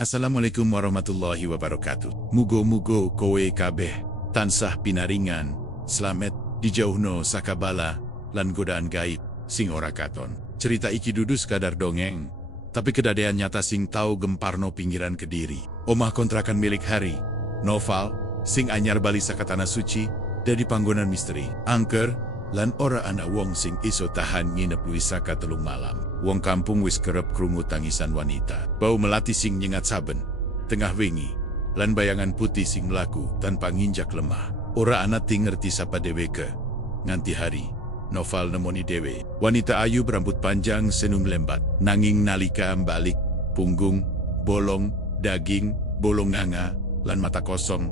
Assalamualaikum warahmatullahi wabarakatuh. Mugo-mugo kowe kabeh tansah pinaringan, slamet dijauhno sakabala lan godaan gaib sing ora katon. Cerita iki dudu sekadar dongeng, tapi kedadean nyata sing tau gemparno pinggiran Kediri. Omah kontrakan milik Hari, Noval, sing anyar bali saka tanah suci, dadi panggonan misteri, angker, lan ora ana wong sing iso tahan nginep luwih saka 3 malam. Wong kampung wis kerep krungu tangisan wanita, bau melati sing nyengat saben tengah wengi, lan bayangan putih sing mlaku tanpa nginjak lemah. Ora ana ting ngerti sapa dheweke. Nganti Hari, Noval nemoni dhewe. Wanita ayu berambut panjang senum lembat, nanging nalika balik, punggung, bolong, daging, bolong nganga, lan mata kosong,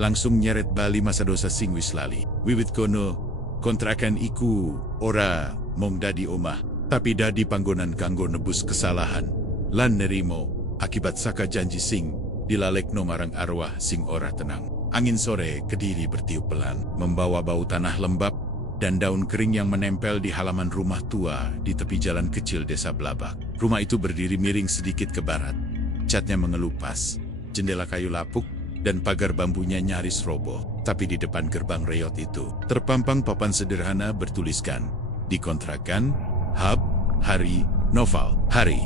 langsung nyeret bali masa dosa sing wis lali. Wiwit kono, kontrakan iku ora mung dadi omah, tapi dadi panggonan kanggo nebus kesalahan lan nerimo akibat saka janji sing dilalekno marang arwah sing ora tenang. Angin sore Kediri bertiup pelan, membawa bau tanah lembab dan daun kering yang menempel di halaman rumah tua di tepi jalan kecil desa Blabak. Rumah itu berdiri miring sedikit ke barat, catnya mengelupas, jendela kayu lapuk dan pagar bambunya nyaris roboh. Tapi di depan gerbang reot itu terpampang papan sederhana bertuliskan, dikontrakan Hab, Hari, Noval. Hari,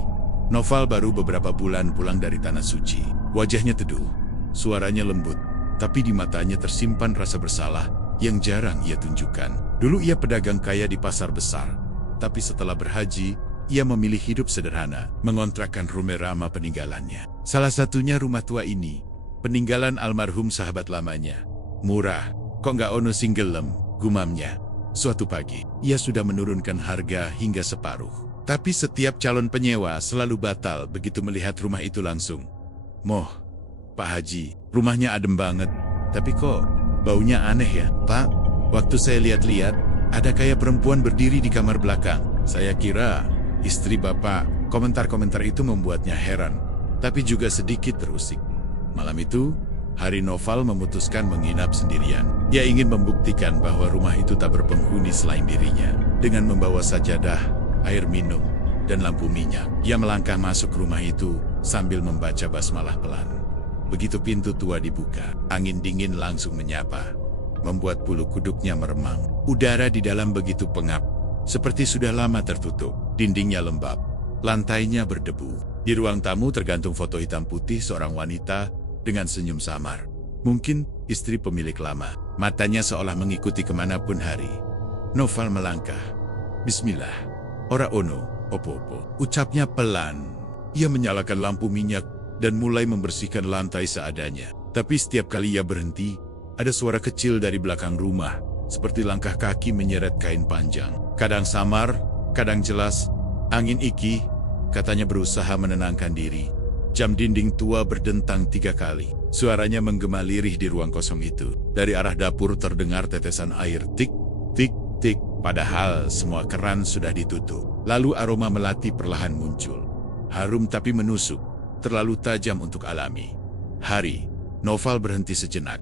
Noval baru beberapa bulan pulang dari tanah suci. Wajahnya teduh, suaranya lembut, tapi di matanya tersimpan rasa bersalah yang jarang ia tunjukkan. Dulu ia pedagang kaya di pasar besar, tapi setelah berhaji, ia memilih hidup sederhana, mengontrakkan rumah ramah peninggalannya. Salah satunya rumah tua ini, peninggalan almarhum sahabat lamanya. Murah, kok nggak ono sing gelem, gumamnya. Suatu pagi, ia sudah menurunkan harga hingga separuh. Tapi setiap calon penyewa selalu batal begitu melihat rumah itu langsung. Moh, Pak Haji, rumahnya adem banget, tapi kok baunya aneh ya? Pak, waktu saya lihat-lihat, ada kayak perempuan berdiri di kamar belakang. Saya kira istri Bapak. Komentar-komentar itu membuatnya heran, tapi juga sedikit terusik. Malam itu, Hari Noval memutuskan menginap sendirian. Dia ingin membuktikan bahwa rumah itu tak berpenghuni selain dirinya. Dengan membawa sajadah, air minum, dan lampu minyak, ia melangkah masuk rumah itu sambil membaca basmalah pelan. Begitu pintu tua dibuka, angin dingin langsung menyapa, membuat bulu kuduknya meremang. Udara di dalam begitu pengap, seperti sudah lama tertutup. Dindingnya lembab, lantainya berdebu. Di ruang tamu tergantung foto hitam putih seorang wanita dengan senyum samar. Mungkin istri pemilik lama. Matanya seolah mengikuti kemanapun Hari. Noval melangkah. Bismillah. Ora ono, opo-opo. Ucapnya pelan. Ia menyalakan lampu minyak dan mulai membersihkan lantai seadanya. Tapi setiap kali ia berhenti, ada suara kecil dari belakang rumah, seperti langkah kaki menyeret kain panjang. Kadang samar, kadang jelas. Angin iki, katanya berusaha menenangkan diri. Jam dinding tua berdentang 3 kali. Suaranya menggema lirih di ruang kosong itu. Dari arah dapur terdengar tetesan air tik, tik, tik. Padahal semua keran sudah ditutup. Lalu aroma melati perlahan muncul. Harum tapi menusuk, terlalu tajam untuk alami. Hari, Noval berhenti sejenak.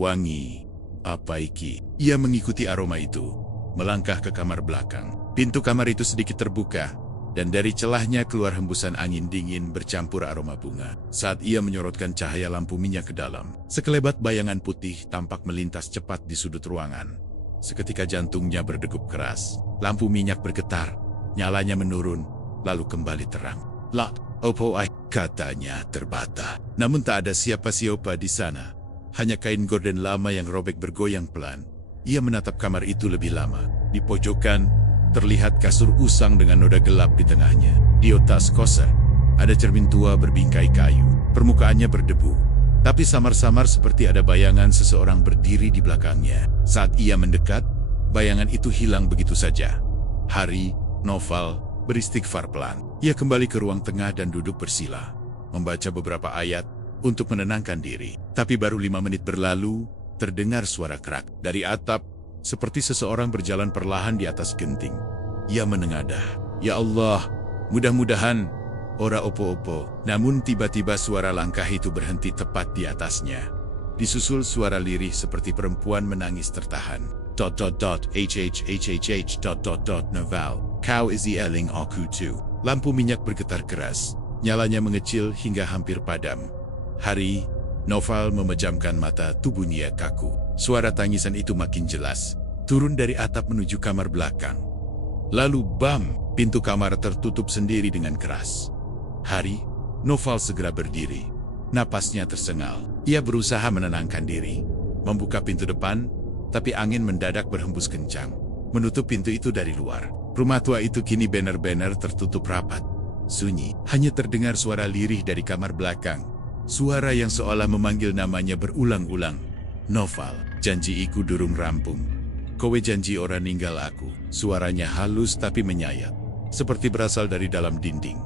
Wangi, apa iki? Ia mengikuti aroma itu, melangkah ke kamar belakang. Pintu kamar itu sedikit terbuka, dan dari celahnya keluar hembusan angin dingin bercampur aroma bunga. Saat ia menyorotkan cahaya lampu minyak ke dalam, sekelebat bayangan putih tampak melintas cepat di sudut ruangan. Seketika jantungnya berdegup keras. Lampu minyak bergetar, nyalanya menurun, lalu kembali terang. Lah, opo ai, katanya terbata. Namun tak ada siapa-siapa di sana. Hanya kain gorden lama yang robek bergoyang pelan. Ia menatap kamar itu lebih lama. Di pojokan, terlihat kasur usang dengan noda gelap di tengahnya. Di atas kosa, ada cermin tua berbingkai kayu. Permukaannya berdebu, tapi samar-samar seperti ada bayangan seseorang berdiri di belakangnya. Saat ia mendekat, bayangan itu hilang begitu saja. Hari, Noval, beristighfar pelan. Ia kembali ke ruang tengah dan duduk bersila, membaca beberapa ayat untuk menenangkan diri. Tapi baru 5 menit berlalu, terdengar suara kerak dari atap, seperti seseorang berjalan perlahan di atas genting. Ia menengadah. Ya Allah, mudah-mudahan ora opo-opo. Namun tiba-tiba suara langkah itu berhenti tepat di atasnya. Disusul suara lirih seperti perempuan menangis tertahan. ... Noval, kau isi eling aku tu. Lampu minyak bergetar keras. Nyalanya mengecil hingga hampir padam. Hari, Noval memejamkan mata, tubuhnya kaku. Suara tangisan itu makin jelas, turun dari atap menuju kamar belakang. Lalu bam, pintu kamar tertutup sendiri dengan keras. Hari, Noval segera berdiri. Napasnya tersengal. Ia berusaha menenangkan diri. Membuka pintu depan, tapi angin mendadak berhembus kencang, menutup pintu itu dari luar. Rumah tua itu kini benar-benar tertutup rapat. Sunyi, hanya terdengar suara lirih dari kamar belakang. Suara yang seolah memanggil namanya berulang-ulang. Noval, janji iku durung rampung. Kowe janji ora ninggal aku. Suaranya halus tapi menyayat, seperti berasal dari dalam dinding.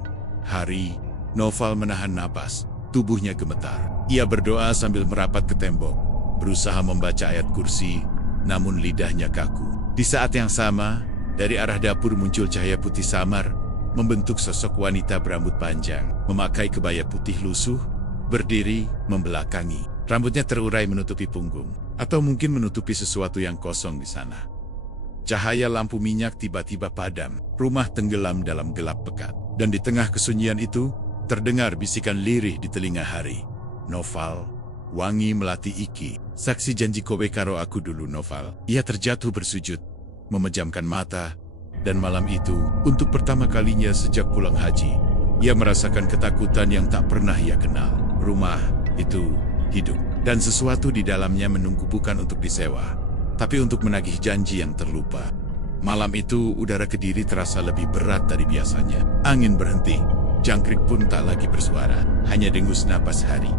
Hari, Noval menahan napas, tubuhnya gemetar. Ia berdoa sambil merapat ke tembok, berusaha membaca ayat kursi, namun lidahnya kaku. Di saat yang sama, dari arah dapur muncul cahaya putih samar, membentuk sosok wanita berambut panjang, memakai kebaya putih lusuh, berdiri, membelakangi. Rambutnya terurai menutupi punggung, atau mungkin menutupi sesuatu yang kosong di sana. Cahaya lampu minyak tiba-tiba padam, rumah tenggelam dalam gelap pekat. Dan di tengah kesunyian itu, terdengar bisikan lirih di telinga Hari. Noval, wangi melati iki, saksi janji kowe karo aku dulu Noval. Ia terjatuh bersujud, memejamkan mata, dan malam itu, untuk pertama kalinya sejak pulang haji, ia merasakan ketakutan yang tak pernah ia kenal. Rumah itu hidup, dan sesuatu di dalamnya menunggu bukan untuk disewa, tapi untuk menagih janji yang terlupa. Malam itu, udara Kediri terasa lebih berat dari biasanya. Angin berhenti, jangkrik pun tak lagi bersuara, hanya dengus napas Hari.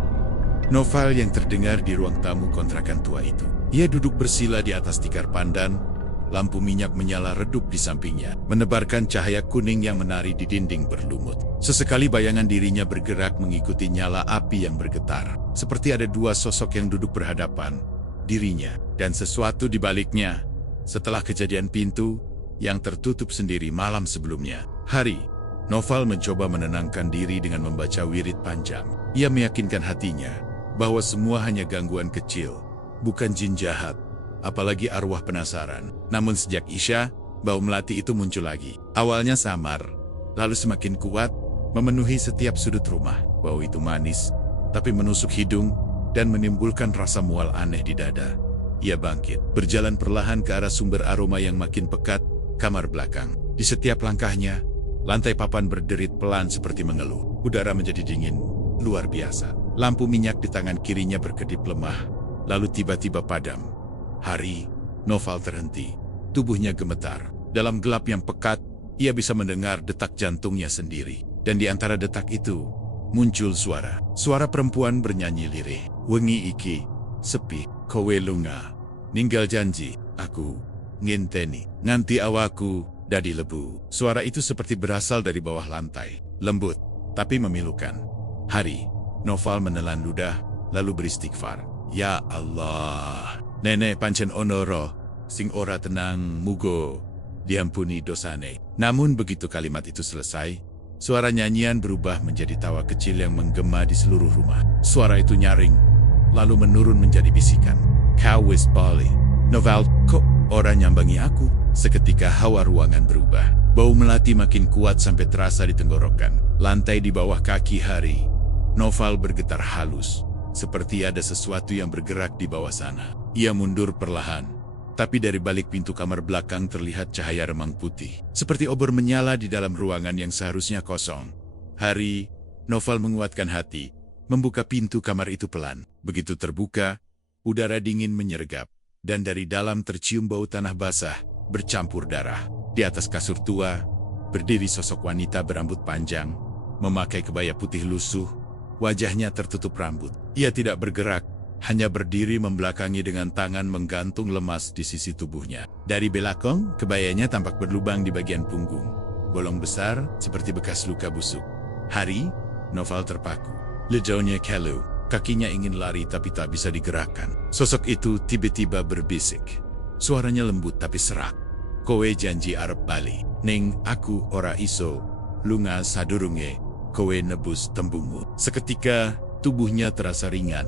Noval yang terdengar di ruang tamu kontrakan tua itu. Ia duduk bersila di atas tikar pandan. Lampu minyak menyala redup di sampingnya, menebarkan cahaya kuning yang menari di dinding berlumut. Sesekali bayangan dirinya bergerak mengikuti nyala api yang bergetar, seperti ada dua sosok yang duduk berhadapan, dirinya dan sesuatu di baliknya. Setelah kejadian pintu yang tertutup sendiri malam sebelumnya, Hari, Noval mencoba menenangkan diri dengan membaca wirid panjang. Ia meyakinkan hatinya bahwa semua hanya gangguan kecil, bukan jin jahat, apalagi arwah penasaran. Namun sejak Isya, bau melati itu muncul lagi. Awalnya samar, lalu semakin kuat, memenuhi setiap sudut rumah. Bau itu manis, tapi menusuk hidung dan menimbulkan rasa mual aneh di dada. Ia bangkit, berjalan perlahan ke arah sumber aroma yang makin pekat, kamar belakang. Di setiap langkahnya, lantai papan berderit pelan seperti mengeluh. Udara menjadi dingin, luar biasa. Lampu minyak di tangan kirinya berkedip lemah, lalu tiba-tiba padam. Hari, Noval terhenti. Tubuhnya gemetar. Dalam gelap yang pekat, ia bisa mendengar detak jantungnya sendiri. Dan di antara detak itu, muncul suara. Suara perempuan bernyanyi lirih. Wengi iki, sepi, kowe lunga. Ninggal janji, aku nginteni. Nganti awaku dadi lebu. Suara itu seperti berasal dari bawah lantai. Lembut, tapi memilukan. Hari, Noval menelan ludah, lalu beristighfar. Ya Allah, nenek pancen onoro, sing ora tenang mugo, diampuni dosane. Namun begitu kalimat itu selesai, suara nyanyian berubah menjadi tawa kecil yang menggema di seluruh rumah. Suara itu nyaring, lalu menurun menjadi bisikan. Kau wis bali. Noval, kok ora nyambangi aku? Seketika hawa ruangan berubah. Bau melati makin kuat sampai terasa di tenggorokan. Lantai di bawah kaki Hari, Noval bergetar halus, seperti ada sesuatu yang bergerak di bawah sana. Ia mundur perlahan, tapi dari balik pintu kamar belakang terlihat cahaya remang putih, seperti obor menyala di dalam ruangan yang seharusnya kosong. Hari, Noval menguatkan hati, membuka pintu kamar itu pelan. Begitu terbuka, udara dingin menyergap, dan dari dalam tercium bau tanah basah, bercampur darah. Di atas kasur tua, berdiri sosok wanita berambut panjang, memakai kebaya putih lusuh. Wajahnya tertutup rambut. Ia tidak bergerak, hanya berdiri membelakangi dengan tangan menggantung lemas di sisi tubuhnya. Dari belakang, kebayanya tampak berlubang di bagian punggung. Bolong besar, seperti bekas luka busuk. Hari, Noval terpaku. Lidahnya keluh, kakinya ingin lari tapi tak bisa digerakkan. Sosok itu tiba-tiba berbisik. Suaranya lembut tapi serak. Kowe janji arep bali. Ning aku ora iso, lunga sadurunge kowe nebus tembungmu. Seketika, tubuhnya terasa ringan.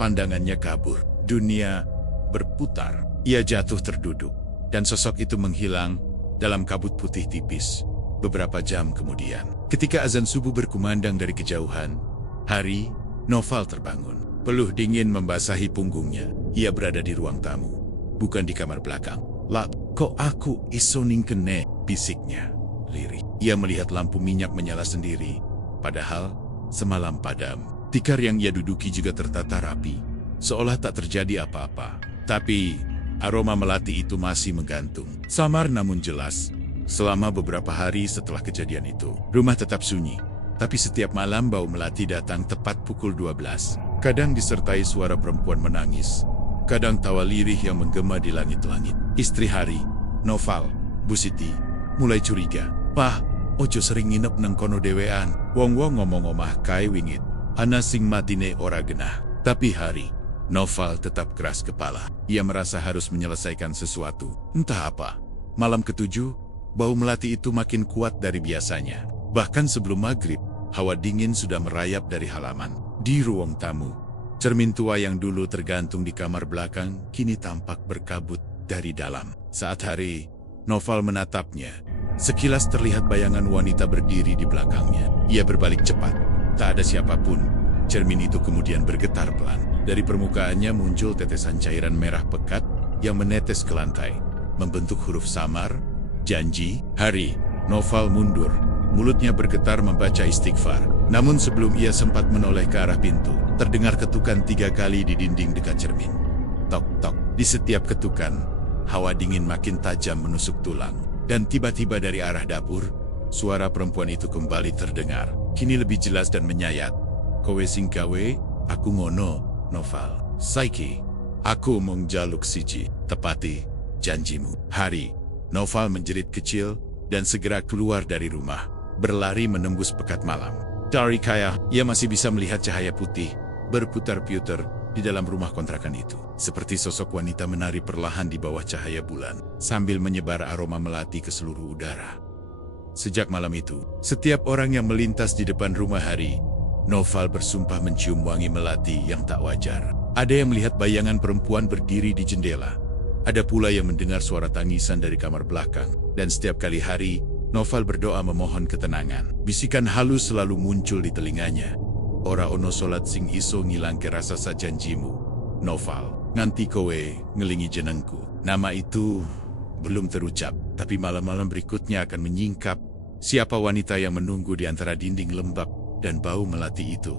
Pandangannya kabur. Dunia berputar. Ia jatuh terduduk. Dan sosok itu menghilang dalam kabut putih tipis. Beberapa jam kemudian, ketika azan subuh berkumandang dari kejauhan, Hari, Noval terbangun. Peluh dingin membasahi punggungnya. Ia berada di ruang tamu, bukan di kamar belakang. "Lah, kok aku iso ning kene?" bisiknya lirih. Ia melihat lampu minyak menyala sendiri, padahal semalam padam. Tikar yang ia duduki juga tertata rapi, seolah tak terjadi apa-apa. Tapi aroma melati itu masih menggantung. Samar namun jelas. Selama beberapa hari setelah kejadian itu, rumah tetap sunyi. Tapi setiap malam bau melati datang tepat pukul 12. Kadang disertai suara perempuan menangis. Kadang tawa lirih yang menggema di langit-langit. Istri Hari, Noval, Bu Siti, mulai curiga. "Pah, ojo sering nginep nang kono dewean. Wong-wong ngomong omah kae wingit. Ana sing matine ora genah." Tapi Hari, Noval tetap keras kepala. Ia merasa harus menyelesaikan sesuatu. Entah apa. Malam ketujuh, bau melati itu makin kuat dari biasanya. Bahkan sebelum maghrib, hawa dingin sudah merayap dari halaman. Di ruang tamu, cermin tua yang dulu tergantung di kamar belakang kini tampak berkabut dari dalam. Saat Hari, Noval menatapnya. Sekilas terlihat bayangan wanita berdiri di belakangnya. Ia berbalik cepat. Tak ada siapapun. Cermin itu kemudian bergetar pelan. Dari permukaannya muncul tetesan cairan merah pekat yang menetes ke lantai, membentuk huruf samar, janji. Hari, Noval mundur. Mulutnya bergetar membaca istighfar. Namun sebelum ia sempat menoleh ke arah pintu, terdengar ketukan 3 kali di dinding dekat cermin. Tok-tok. Di setiap ketukan, hawa dingin makin tajam menusuk tulang. Dan tiba-tiba dari arah dapur, suara perempuan itu kembali terdengar. Kini lebih jelas dan menyayat. "Kowe sing gawe, aku ngono, Noval. Saiki, aku mung jaluk siji, tepati janjimu." Hari, Noval menjerit kecil dan segera keluar dari rumah, berlari menembus pekat malam. Dari kaya, ia masih bisa melihat cahaya putih berputar-putar di dalam rumah kontrakan itu. Seperti sosok wanita menari perlahan di bawah cahaya bulan, sambil menyebar aroma melati ke seluruh udara. Sejak malam itu, setiap orang yang melintas di depan rumah Hari, Noval bersumpah mencium wangi melati yang tak wajar. Ada yang melihat bayangan perempuan berdiri di jendela. Ada pula yang mendengar suara tangisan dari kamar belakang. Dan setiap kali Hari, Noval berdoa memohon ketenangan. Bisikan halus selalu muncul di telinganya. "Ora ono solat sing iso ngilangke rasa sajanjimu, Noval. Nganti kowe ngelingi jenengku." Nama itu belum terucap, tapi malam-malam berikutnya akan menyingkap siapa wanita yang menunggu di antara dinding lembab dan bau melati itu.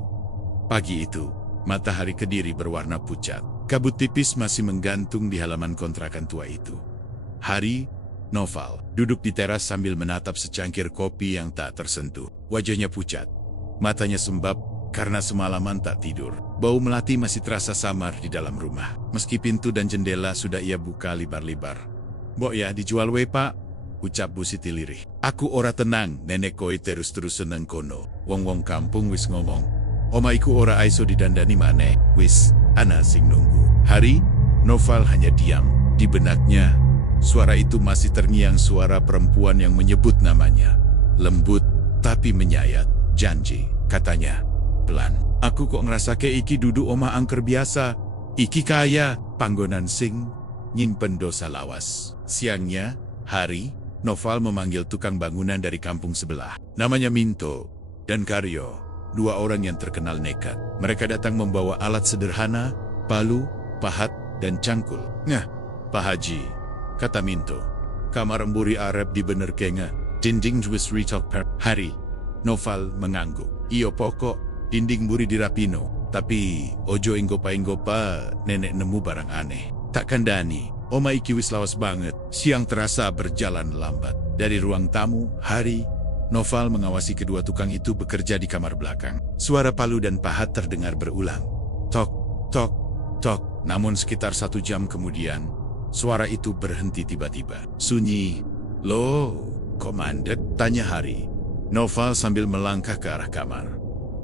Pagi itu, matahari Kediri berwarna pucat. Kabut tipis masih menggantung di halaman kontrakan tua itu. Hari, Noval duduk di teras sambil menatap secangkir kopi yang tak tersentuh. Wajahnya pucat, matanya sembab karena semalaman tak tidur. Bau melati masih terasa samar di dalam rumah. Meski pintu dan jendela sudah ia buka libar-libar. "Mbok ya dijual we pak," ucap Bu Siti lirih. "Aku ora tenang, nenek koi terus-terusan nang kono. Wong-wong kampung wis ngomong, omaiku ora aiso didandani maneh. Wis, ana sing nunggu." Hari, Noval hanya diam. Di benaknya, suara itu masih terngiang, suara perempuan yang menyebut namanya. Lembut, tapi menyayat. "Janji," katanya, pelan. "Aku kok ngerasake iki dudu omah angker biasa. Iki kaya panggonan sing nyimpen dosa lawas." Siangnya, Hari, Noval memanggil tukang bangunan dari kampung sebelah. Namanya Minto dan Karyo, 2 orang yang terkenal nekat. Mereka datang membawa alat sederhana, palu, pahat, dan cangkul. "Ngah, Pak Haji," kata Minto, "kamar emburi Arab di bener kenga, dinding wis retok per." Hari, Noval mengangguk. "Iyo pokok, dinding mburi dirapino, tapi ojo inggopa-inggopa nenek nemu barang aneh. Tak kandani, oma iki wis lawas banget." Siang terasa berjalan lambat. Dari ruang tamu, Hari, Noval mengawasi kedua tukang itu bekerja di kamar belakang. Suara palu dan pahat terdengar berulang. Tok, tok, tok. Namun sekitar 1 jam kemudian, suara itu berhenti tiba-tiba. Sunyi. "Loh, kok mandek?" tanya Hari. Noval sambil melangkah ke arah kamar.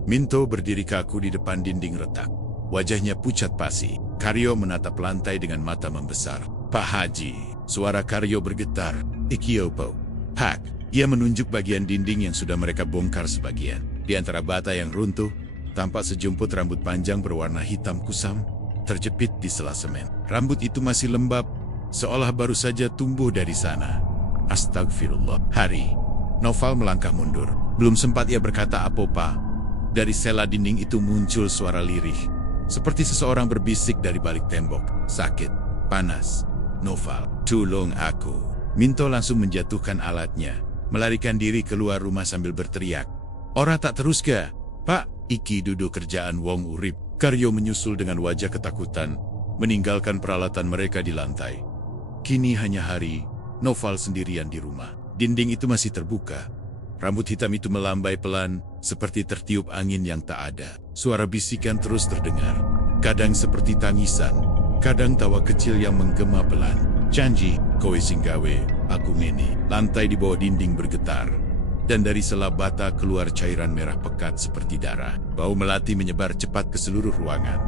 Minto berdiri kaku di depan dinding retak. Wajahnya pucat pasi. Karyo menatap lantai dengan mata membesar. "Pak Haji," suara Karyo bergetar. "Iki opo?" "Hak." Ia menunjuk bagian dinding yang sudah mereka bongkar sebagian. Di antara bata yang runtuh, tampak sejumput rambut panjang berwarna hitam kusam, terjepit di sela semen. Rambut itu masih lembab, seolah baru saja tumbuh dari sana. "Astagfirullah." Hari, Noval melangkah mundur. Belum sempat ia berkata apa-apa, dari sela dinding itu muncul suara lirih. Seperti seseorang berbisik dari balik tembok. Sakit, panas. Noval, tolong aku. Minto langsung menjatuhkan alatnya, melarikan diri keluar rumah sambil berteriak. Ora tak terus ga? Pak, iki duduk kerjaan wong urip. Karyo menyusul dengan wajah ketakutan, meninggalkan peralatan mereka di lantai. Kini hanya Hari, Noval sendirian di rumah. Dinding itu masih terbuka. Rambut hitam itu melambai pelan, seperti tertiup angin yang tak ada. Suara bisikan terus terdengar. Kadang seperti tangisan, kadang tawa kecil yang menggema pelan. Janji, kowe singgawe, aku ngene. Lantai di bawah dinding bergetar. Dan dari sela bata keluar cairan merah pekat seperti darah. Bau melati menyebar cepat ke seluruh ruangan.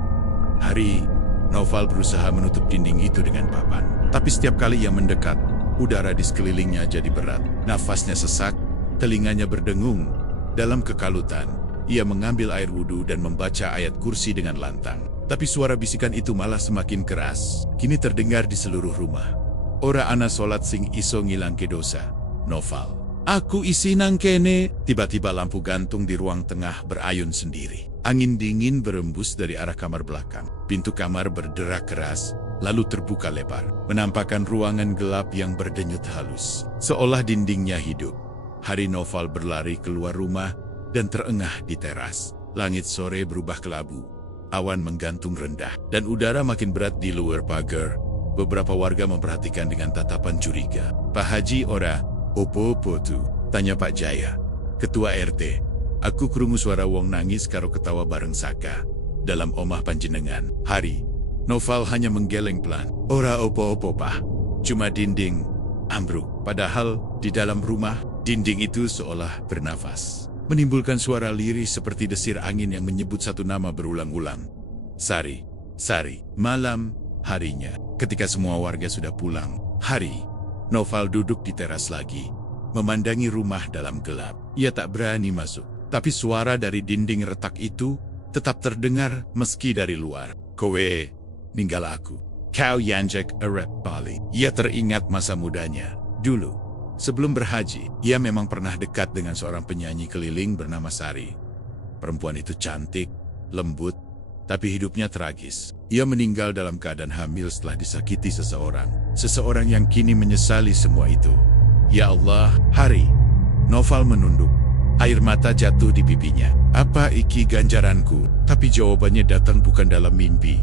Hari, Noval berusaha menutup dinding itu dengan papan. Tapi setiap kali ia mendekat, udara di sekelilingnya jadi berat. Nafasnya sesak, telinganya berdengung. Dalam kekalutan, ia mengambil air wudhu dan membaca ayat kursi dengan lantang. Tapi suara bisikan itu malah semakin keras. Kini terdengar di seluruh rumah. Ora ana solat sing iso ngilangke dosa. Noval. Aku isi nang kene. Tiba-tiba lampu gantung di ruang tengah berayun sendiri. Angin dingin berembus dari arah kamar belakang. Pintu kamar berderak keras, lalu terbuka lebar, menampakkan ruangan gelap yang berdenyut halus. Seolah dindingnya hidup. Hari Noval berlari keluar rumah dan terengah di teras. Langit sore berubah kelabu. Awan menggantung rendah dan udara makin berat di luar pagar. Beberapa warga memperhatikan dengan tatapan curiga. Pak Haji ora opo-opo tu? Tanya Pak Jaya, Ketua RT. Aku krungu suara wong nangis karo ketawa bareng Saka. Dalam omah panjenengan. Hari, Noval hanya menggeleng pelan. Ora opo-opo Pak. Cuma dinding ambruk. Padahal di dalam rumah, dinding itu seolah bernafas. Menimbulkan suara lirih seperti desir angin yang menyebut satu nama berulang-ulang. Sari, Sari. Malam harinya, ketika semua warga sudah pulang. Hari, Noval duduk di teras lagi, memandangi rumah dalam gelap. Ia tak berani masuk, tapi suara dari dinding retak itu tetap terdengar meski dari luar. Kowe, ninggal aku. Kau yanjek arep bali. Ia teringat masa mudanya. Dulu, sebelum berhaji, ia memang pernah dekat dengan seorang penyanyi keliling bernama Sari. Perempuan itu cantik, lembut, tapi hidupnya tragis. Ia meninggal dalam keadaan hamil setelah disakiti seseorang. Seseorang yang kini menyesali semua itu. Ya Allah, Hari. Noval menunduk. Air mata jatuh di pipinya. Apa iki ganjaranku? Tapi jawabannya datang bukan dalam mimpi,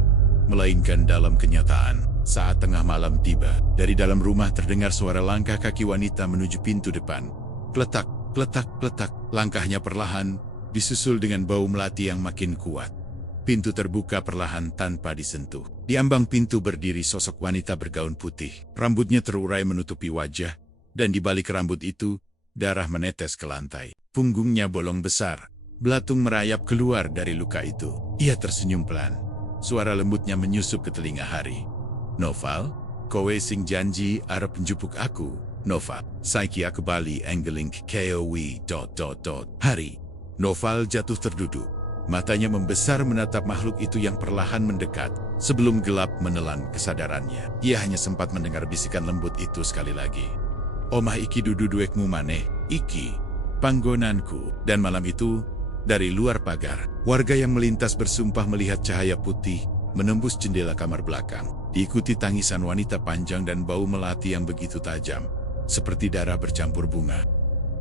melainkan dalam kenyataan. Saat tengah malam tiba, dari dalam rumah terdengar suara langkah kaki wanita menuju pintu depan. Kletak, kletak, kletak. Langkahnya perlahan, disusul dengan bau melati yang makin kuat. Pintu terbuka perlahan tanpa disentuh. Di ambang pintu berdiri sosok wanita bergaun putih. Rambutnya terurai menutupi wajah, dan di balik rambut itu, darah menetes ke lantai. Punggungnya bolong besar, belatung merayap keluar dari luka itu. Ia tersenyum pelan. Suara lembutnya menyusup ke telinga Hari. Noval, kowe sing janji arep njupuk aku. Noval, saiki aku bali anggeling kowe ... Hari. Noval jatuh terduduk. Matanya membesar menatap makhluk itu yang perlahan mendekat, sebelum gelap menelan kesadarannya. Ia hanya sempat mendengar bisikan lembut itu sekali lagi. Omah iki dudu duekmu maneh, iki panggonanku. Dan malam itu, dari luar pagar, warga yang melintas bersumpah melihat cahaya putih menembus jendela kamar belakang, diikuti tangisan wanita panjang dan bau melati yang begitu tajam, seperti darah bercampur bunga.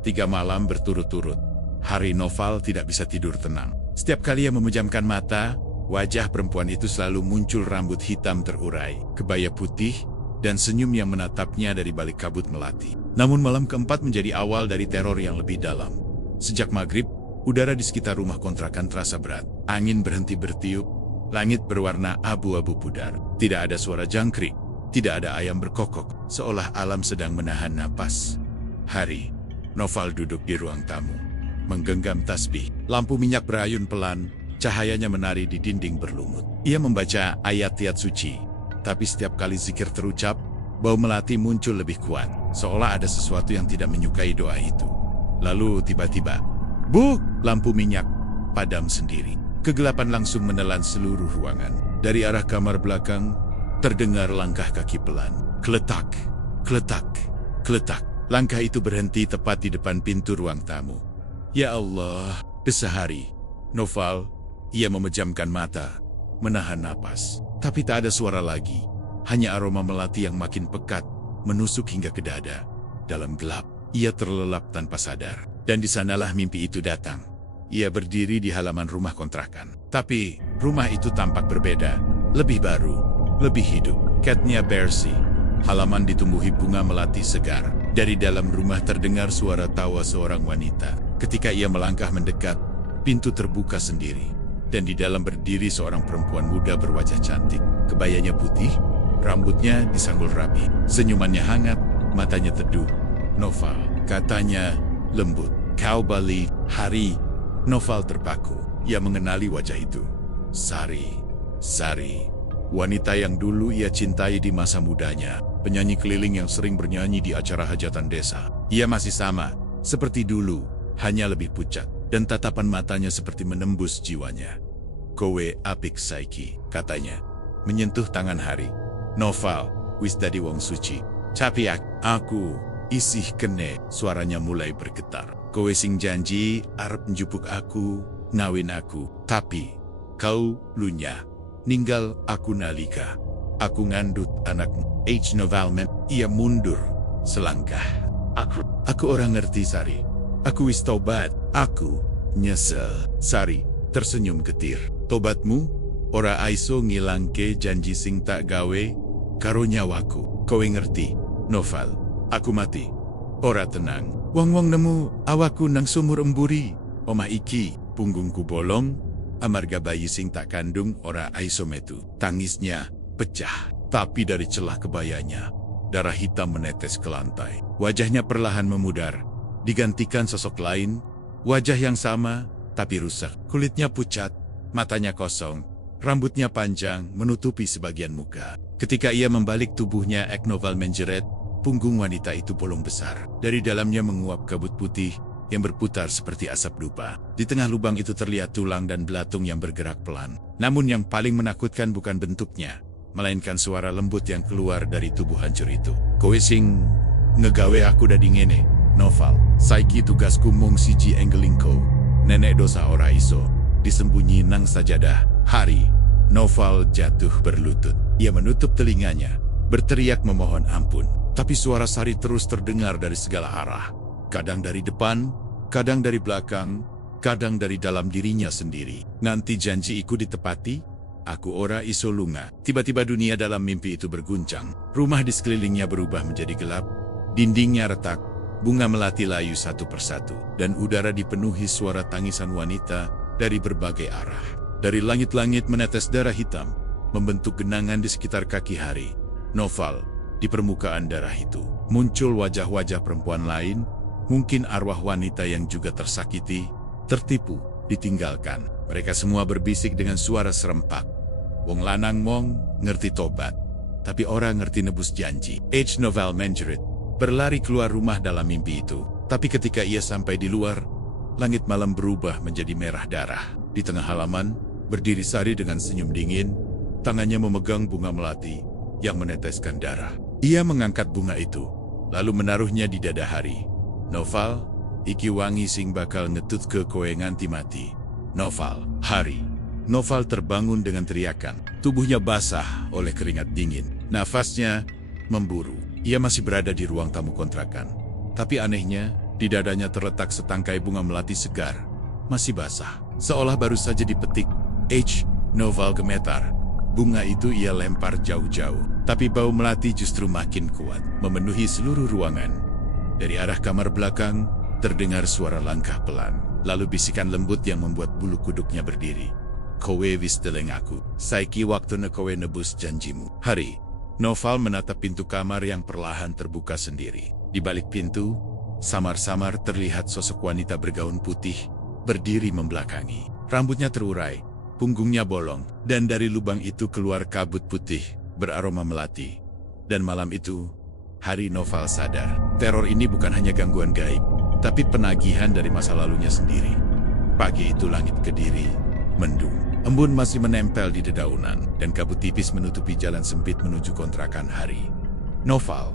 3 malam berturut-turut, Hari Noval tidak bisa tidur tenang. Setiap kali ia memejamkan mata, wajah perempuan itu selalu muncul rambut hitam terurai, kebaya putih, dan senyum yang menatapnya dari balik kabut melati. Namun malam keempat menjadi awal dari teror yang lebih dalam. Sejak maghrib, udara di sekitar rumah kontrakan terasa berat. Angin berhenti bertiup, langit berwarna abu-abu pudar. Tidak ada suara jangkrik, tidak ada ayam berkokok, seolah alam sedang menahan napas. Hari, Noval duduk di ruang tamu, menggenggam tasbih. Lampu minyak berayun pelan, cahayanya menari di dinding berlumut. Ia membaca ayat-ayat suci, tapi setiap kali zikir terucap, bau melati muncul lebih kuat, seolah ada sesuatu yang tidak menyukai doa itu. Lalu tiba-tiba, buk! Lampu minyak padam sendiri. Kegelapan langsung menelan seluruh ruangan. Dari arah kamar belakang, terdengar langkah kaki pelan. Kletak, kletak, kletak. Langkah itu berhenti tepat di depan pintu ruang tamu. Ya Allah, desa Hari. Noval, ia memejamkan mata, menahan napas. Tapi tak ada suara lagi. Hanya aroma melati yang makin pekat, menusuk hingga ke dada. Dalam gelap, ia terlelap tanpa sadar. Dan di sanalah mimpi itu datang. Ia berdiri di halaman rumah kontrakan. Tapi, rumah itu tampak berbeda. Lebih baru, lebih hidup. Catnya bersih. Halaman ditumbuhi bunga melati segar. Dari dalam rumah terdengar suara tawa seorang wanita. Ketika ia melangkah mendekat, pintu terbuka sendiri. Dan di dalam berdiri seorang perempuan muda berwajah cantik. Kebayanya putih, rambutnya disanggul rapi. Senyumannya hangat, matanya teduh. Noval, katanya lembut. Kau balik, Hari. Noval terpaku. Ia mengenali wajah itu. Sari. Wanita yang dulu ia cintai di masa mudanya. Penyanyi keliling yang sering bernyanyi di acara hajatan desa. Ia masih sama, seperti dulu, hanya lebih pucat. Dan tatapan matanya seperti menembus jiwanya. Kowe apik saiki, katanya. Menyentuh tangan Hari. Noval, wis dadi wong suci. Tapi aku, isih kene. Suaranya mulai bergetar. Kowe sing janji arep njupuk aku, ngawin aku. Tapi, kau lunya. Ninggal aku nalika. Aku ngandut anakmu. H. Novalman, ia mundur selangkah. Aku orang ngerti, Sari. Aku wis tobat. Aku nyesel. Sari tersenyum getir. Tobatmu? Ora aiso ngilangke janji sing tak gawe karo nyawaku. Kowe ngerti, Noval. Aku mati. Ora tenang. Wong-wong nemu awaku nang sumur emburi. Omah iki, punggungku bolong. Amarga bayi sing tak kandung ora aiso metu. Tangisnya pecah. Tapi dari celah kebayanya, darah hitam menetes ke lantai. Wajahnya perlahan memudar. Digantikan sosok lain. Wajah yang sama, tapi rusak. Kulitnya pucat, matanya kosong. Rambutnya panjang, menutupi sebagian muka. Ketika ia membalik tubuhnya, Noval menjerit. Punggung wanita itu bolong besar. Dari dalamnya menguap kabut putih yang berputar seperti asap dupa. Di tengah lubang itu terlihat tulang dan belatung yang bergerak pelan. Namun yang paling menakutkan bukan bentuknya, melainkan suara lembut yang keluar dari tubuh hancur itu. Kowe sing ngegawe aku dadi ngene, Noval. Saiki tugasku mung siji enggelingko. Nenek dosa ora iso disembunyi nang sajadah. Hari. Noval jatuh berlutut. Ia menutup telinganya, berteriak memohon ampun. Tapi suara Sari terus terdengar dari segala arah. Kadang dari depan, kadang dari belakang, kadang dari dalam dirinya sendiri. Nanti janjiku ditepati, aku ora iso lunga. Tiba-tiba dunia dalam mimpi itu berguncang. Rumah di sekelilingnya berubah menjadi gelap. Dindingnya retak, bunga melati layu satu persatu. Dan udara dipenuhi suara tangisan wanita dari berbagai arah. Dari langit-langit menetes darah hitam, membentuk genangan di sekitar kaki Hari. Noval. Di permukaan darah itu, muncul wajah-wajah perempuan lain, mungkin arwah wanita yang juga tersakiti, tertipu, ditinggalkan. Mereka semua berbisik dengan suara serempak. Wong lanang mong ngerti tobat, tapi orang ngerti nebus janji. H. Noval menjerit, berlari keluar rumah dalam mimpi itu. Tapi ketika ia sampai di luar, langit malam berubah menjadi merah darah. Di tengah halaman, berdiri Sari dengan senyum dingin, tangannya memegang bunga melati yang meneteskan darah. Ia mengangkat bunga itu, lalu menaruhnya di dada Hari. Noval, iki wangi sing bakal ngetut ke kowe nganti mati. Noval, Hari. Noval terbangun dengan teriakan. Tubuhnya basah oleh keringat dingin. Nafasnya memburu. Ia masih berada di ruang tamu kontrakan. Tapi anehnya, di dadanya terletak setangkai bunga melati segar. Masih basah, seolah baru saja dipetik. H. Noval gemetar. Bunga itu ia lempar jauh-jauh. Tapi bau melati justru makin kuat, memenuhi seluruh ruangan. Dari arah kamar belakang, terdengar suara langkah pelan. Lalu bisikan lembut yang membuat bulu kuduknya berdiri. Kowe wis deleng aku. Saiki waktune kowe nebus janjimu. Hari. Noval menatap pintu kamar yang perlahan terbuka sendiri. Di balik pintu, samar-samar terlihat sosok wanita bergaun putih, berdiri membelakangi. Rambutnya terurai, punggungnya bolong, dan dari lubang itu keluar kabut putih, beraroma melati. Dan malam itu, Hari Noval sadar. Teror ini bukan hanya gangguan gaib, tapi penagihan dari masa lalunya sendiri. Pagi itu langit Kediri mendung. Embun masih menempel di dedaunan, dan kabut tipis menutupi jalan sempit menuju kontrakan Hari. Noval,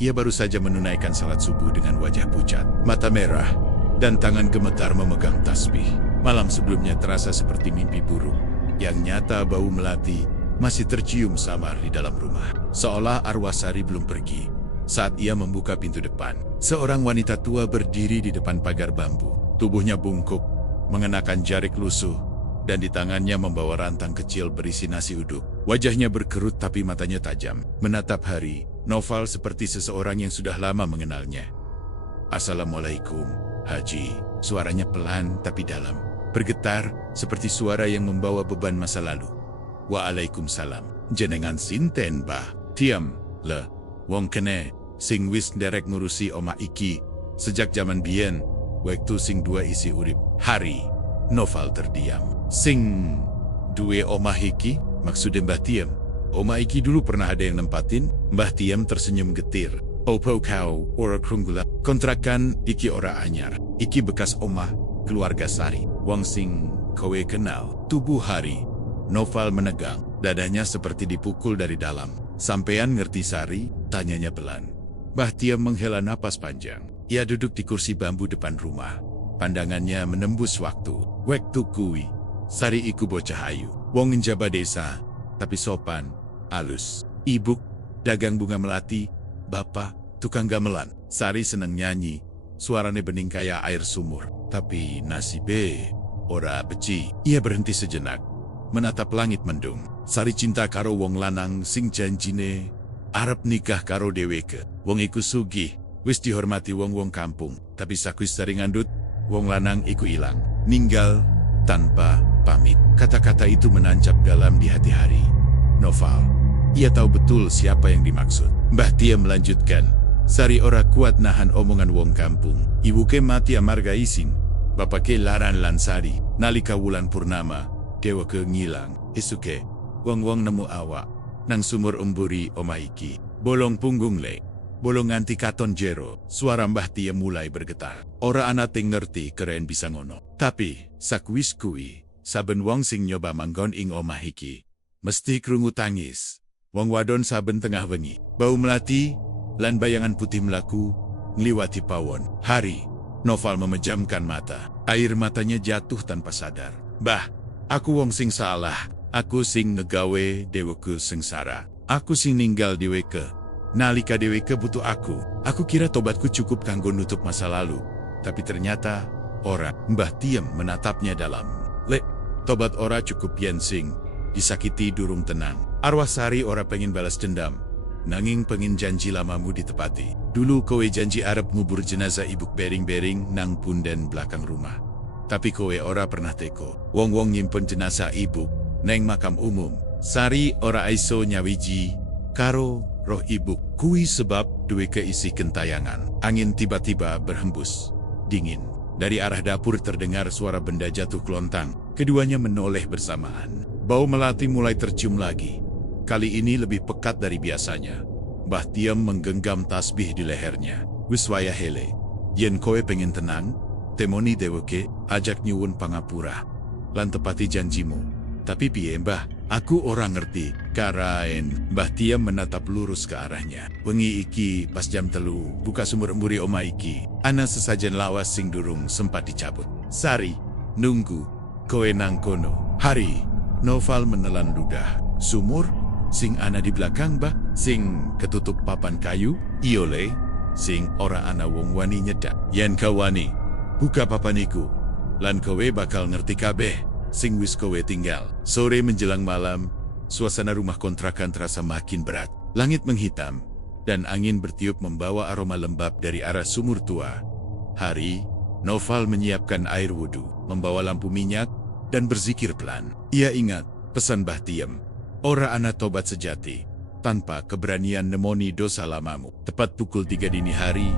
Ia baru saja menunaikan salat subuh dengan wajah pucat, mata merah, dan tangan gemetar memegang tasbih. Malam sebelumnya terasa seperti mimpi buruk. Yang nyata bau melati masih tercium samar di dalam rumah. Seolah arwah Sari belum pergi. Saat ia membuka pintu depan, seorang wanita tua berdiri di depan pagar bambu. Tubuhnya bungkuk, mengenakan jarik lusuh, dan di tangannya membawa rantang kecil berisi nasi uduk. Wajahnya berkerut tapi matanya tajam, menatap Hari. Noval seperti seseorang yang sudah lama mengenalnya. "Assalamualaikum, Haji." Suaranya pelan tapi dalam, bergetar seperti suara yang membawa beban masa lalu. "Waalaikumsalam. Jenengan sinten, Bah?" "Tiam, le. Wong kene, sing wis nderek ngurusi omah iki sejak zaman biyen, wektu sing dua isi urip." "Hari." Noval terdiam. "Sing duwe omah iki?" Maksudnya Mbah Tiem. "Omah iki dulu pernah ada yang nempatin?" Mbah Tiem tersenyum getir. "Opo kau ora krunggula? Kontrakan iki ora anyar. Iki bekas omah keluarga Sari. Wong sing kowe kenal." Tubuh Hari. Noval menegang. Dadanya seperti dipukul dari dalam. "Sampean ngerti Sari?" tanyanya pelan. Mbah Tiem menghela napas panjang. Ia duduk di kursi bambu depan rumah. Pandangannya menembus waktu. "Wektu kuwi, Sari iku bocah ayu. Wong njaba desa, tapi sopan, alus. Ibu, dagang bunga melati. Bapak, tukang gamelan. Sari seneng nyanyi. Suarane bening kaya air sumur. Tapi nasibe ora beci." Ia berhenti sejenak, menatap langit mendung. "Sari cinta karo wong lanang sing janjine arep nikah karo dheweke. Wong iku sugih, wis dihormati wong-wong kampung. Tapi sakwis Sari ngandut, wong lanang iku ilang, ninggal tanpa pamit." Kata-kata itu menancap dalam di hati Hari. Noval. Ia tahu betul siapa yang dimaksud. Mbah Tiem melanjutkan. "Sari ora kuat nahan omongan wong kampung. Ibuke mati amarga isin. Bapake laran lan Sari. Nalika wulan purnama, dheweke ngilang. Esuke, wong-wong nemu awak nang sumur umburi omah iki. Bolong punggung le. Bolong nganti katon jero." Suara Mbah Tiem mulai bergetar. "Ora ana ting ngerti keren bisa ngono. Tapi sakwis kuwi, saben wong sing nyoba manggon ing omah iki mesti krungu tangis. Wong wadon saben tengah wengi, bau melati lan bayangan putih melaku ngliwati pawon." Hari. Noval memejamkan mata. Air matanya jatuh tanpa sadar. "Bah, aku wong sing salah. Aku sing ngegawe dheweke sengsara. Aku sing ninggal dheweke. Nalika dheweke butuh aku. Aku kira tobatku cukup kanggo nutup masa lalu. Tapi ternyata ora." Mbah Tiem menatapnya dalam. "Lek, tobat ora cukup yen sing disakiti durung tenang. Arwah Sari ora pengen balas dendam, nanging pengen janji lamamu ditepati. Dulu kowe janji arep ngubur jenazah ibu bering-bering nang punden belakang rumah. Tapi kowe ora pernah teko. Wong-wong nyimpen jenazah ibu neng makam umum. Sari ora iso nyawiji karo roh ibu. Kuwi sebab duwe keisi kentayangan." Angin tiba-tiba berhembus, dingin. Dari arah dapur terdengar suara benda jatuh kelontang. Keduanya menoleh bersamaan. Bau melati mulai tercium lagi. Kali ini lebih pekat dari biasanya. Mbah Tiem menggenggam tasbih di lehernya. "Wis wayah hele. Yen kowe pengen tenang, temoni dheweke, ajak nyuwun pangapura lan tepati janjimu." "Tapi piye, Mbah? Aku ora ngerti." "Karaen." Mbah Tiem menatap lurus ke arahnya. "Wengi iki pas jam 3 buka sumur emburi omah iki. Ana sesajen lawas sing durung sempat dicabut. Sari nunggu kowe nang kono." Hari. Noval menelan ludah. "Sumur sing ana di belakang, Bah? Sing ketutup papan kayu?" "Iyole, sing ora ana wong wani nyedak. Yen kau wani, buka papan iku, lan kowe bakal ngerti kabeh sing wis kowe tinggal." Sore menjelang malam, suasana rumah kontrakan terasa makin berat. Langit menghitam, dan angin bertiup membawa aroma lembab dari arah sumur tua. Hari. Noval menyiapkan air wudhu, membawa lampu minyak, dan berzikir pelan. Ia ingat pesan Mbah Tiem. Ora ana tobat sejati tanpa keberanian nemoni dosa lamamu. Tepat pukul 3 dini hari,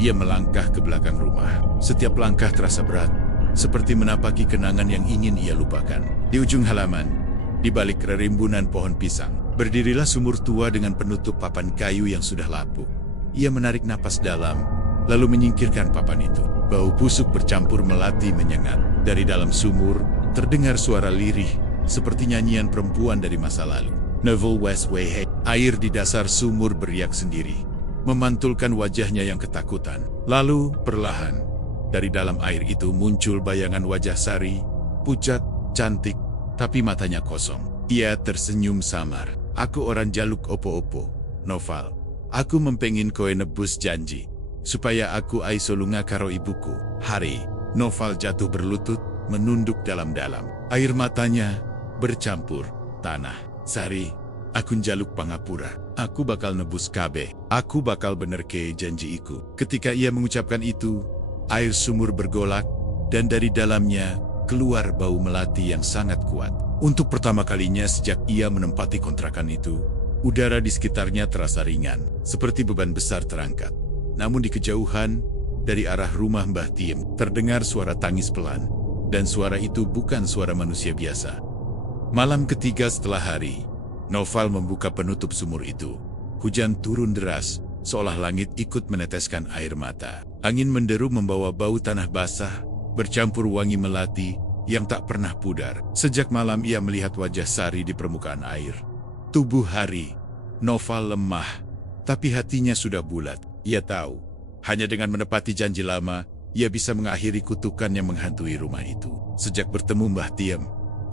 ia melangkah ke belakang rumah. Setiap langkah terasa berat, seperti menapaki kenangan yang ingin ia lupakan. Di ujung halaman, di balik rerimbunan pohon pisang, berdirilah sumur tua dengan penutup papan kayu yang sudah lapuk. Ia menarik napas dalam, lalu menyingkirkan papan itu. Bau busuk bercampur melati menyengat. Dari dalam sumur, terdengar suara lirih, seperti nyanyian perempuan dari masa lalu. "Novel West Way." Air di dasar sumur beriak sendiri, memantulkan wajahnya yang ketakutan. Lalu, perlahan, dari dalam air itu muncul bayangan wajah Sari, pucat, cantik, tapi matanya kosong. Ia tersenyum samar. Aku orang jaluk opo-opo, Noval. Aku mempengin koe nebus janji, supaya aku aiso lunga karo ibuku. Hari, Noval jatuh berlutut, menunduk dalam-dalam. Air matanya bercampur tanah. Sari, aku njaluk pangapura. Aku bakal nebus kabe. Aku bakal benerke janjiiku. Ketika ia mengucapkan itu, air sumur bergolak, dan dari dalamnya keluar bau melati yang sangat kuat. Untuk pertama kalinya sejak ia menempati kontrakan itu, udara di sekitarnya terasa ringan, seperti beban besar terangkat. Namun di kejauhan, dari arah rumah Mbah Tiem, terdengar suara tangis pelan, dan suara itu bukan suara manusia biasa. Malam ketiga setelah hari, Noval membuka penutup sumur itu. Hujan turun deras, seolah langit ikut meneteskan air mata. Angin menderu membawa bau tanah basah, bercampur wangi melati yang tak pernah pudar. Sejak malam ia melihat wajah Sari di permukaan air. Tubuh Hari, Noval lemah, tapi hatinya sudah bulat. Ia tahu, hanya dengan menepati janji lama, ia bisa mengakhiri kutukan yang menghantui rumah itu. Sejak bertemu Mbah Tiem,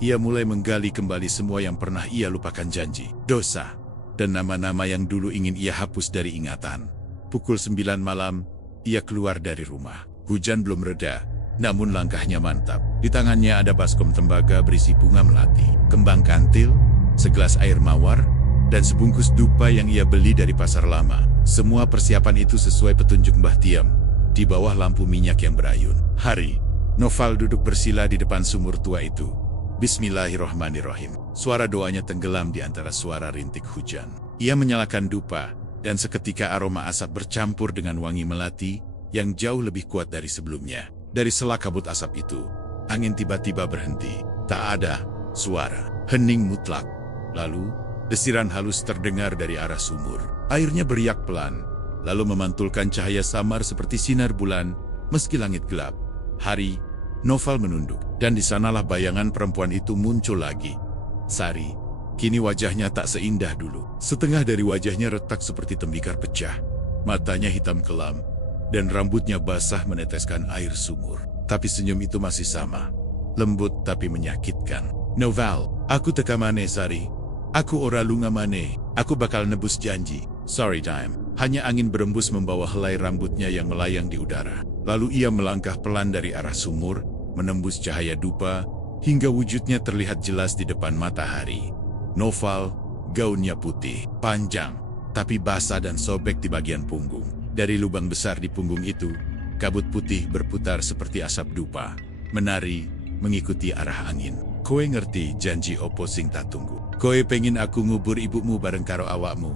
ia mulai menggali kembali semua yang pernah ia lupakan janji, dosa, dan nama-nama yang dulu ingin ia hapus dari ingatan. Pukul 9 malam, ia keluar dari rumah. Hujan belum reda, namun langkahnya mantap. Di tangannya ada baskom tembaga berisi bunga melati, kembang kantil, segelas air mawar, dan sebungkus dupa yang ia beli dari pasar lama. Semua persiapan itu sesuai petunjuk Mbah Tiem, di bawah lampu minyak yang berayun. Hari, Noval duduk bersila di depan sumur tua itu. Bismillahirrohmanirrohim. Suara doanya tenggelam di antara suara rintik hujan. Ia menyalakan dupa, dan seketika aroma asap bercampur dengan wangi melati yang jauh lebih kuat dari sebelumnya. Dari sela kabut asap itu, angin tiba-tiba berhenti. Tak ada suara. Hening mutlak. Lalu, desiran halus terdengar dari arah sumur. Airnya beriak pelan, lalu memantulkan cahaya samar seperti sinar bulan, meski langit gelap. Hari, Noval menunduk, dan di sanalah bayangan perempuan itu muncul lagi. Sari. Kini wajahnya tak seindah dulu. Setengah dari wajahnya retak seperti tembikar pecah. Matanya hitam kelam, dan rambutnya basah meneteskan air sumur. Tapi senyum itu masih sama. Lembut tapi menyakitkan. Noval, aku teka mane Sari. Aku ora lunga mane. Aku bakal nebus janji. Sorry time. Hanya angin berembus membawa helai rambutnya yang melayang di udara. Lalu ia melangkah pelan dari arah sumur, menembus cahaya dupa, hingga wujudnya terlihat jelas di depan matahari. Noval, gaunnya putih, panjang, tapi basah dan sobek di bagian punggung. Dari lubang besar di punggung itu, kabut putih berputar seperti asap dupa, menari, mengikuti arah angin. Koe ngerti janji opo sing tak tunggu. Koe pengen aku ngubur ibumu bareng karo awakmu,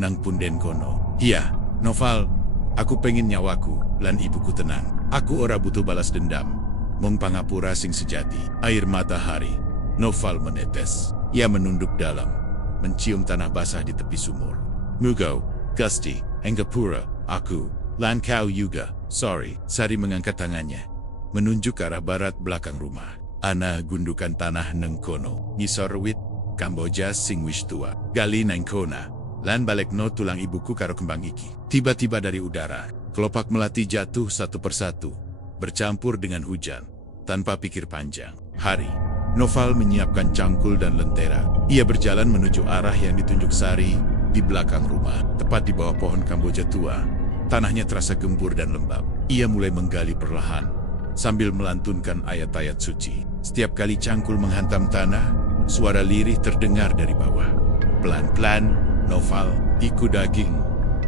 nang punden kono. Iya, Noval, aku pengen nyawaku, lan ibuku tenang. Aku ora butuh balas dendam, mung pangapura sing sejati. Air matahari, Noval menetes. Ia menunduk dalam, mencium tanah basah di tepi sumur. Mugo, Gusti, Enggapura, aku, lan kau juga. Sorry. Sari mengangkat tangannya, menunjuk ke arah barat belakang rumah. Ana gundukan tanah neng kono, ngisor wit, Kamboja sing wis tua. Gali neng kona, lan balekno tulang ibuku karo kembang iki. Tiba-tiba dari udara, kelopak melati jatuh satu persatu, bercampur dengan hujan, tanpa pikir panjang. Hari. Noval menyiapkan cangkul dan lentera. Ia berjalan menuju arah yang ditunjuk Sari di belakang rumah, tepat di bawah pohon Kamboja tua. Tanahnya terasa gembur dan lembab. Ia mulai menggali perlahan, sambil melantunkan ayat-ayat suci. Setiap kali cangkul menghantam tanah, suara lirih terdengar dari bawah. Pelan-pelan, Noval, iku daging,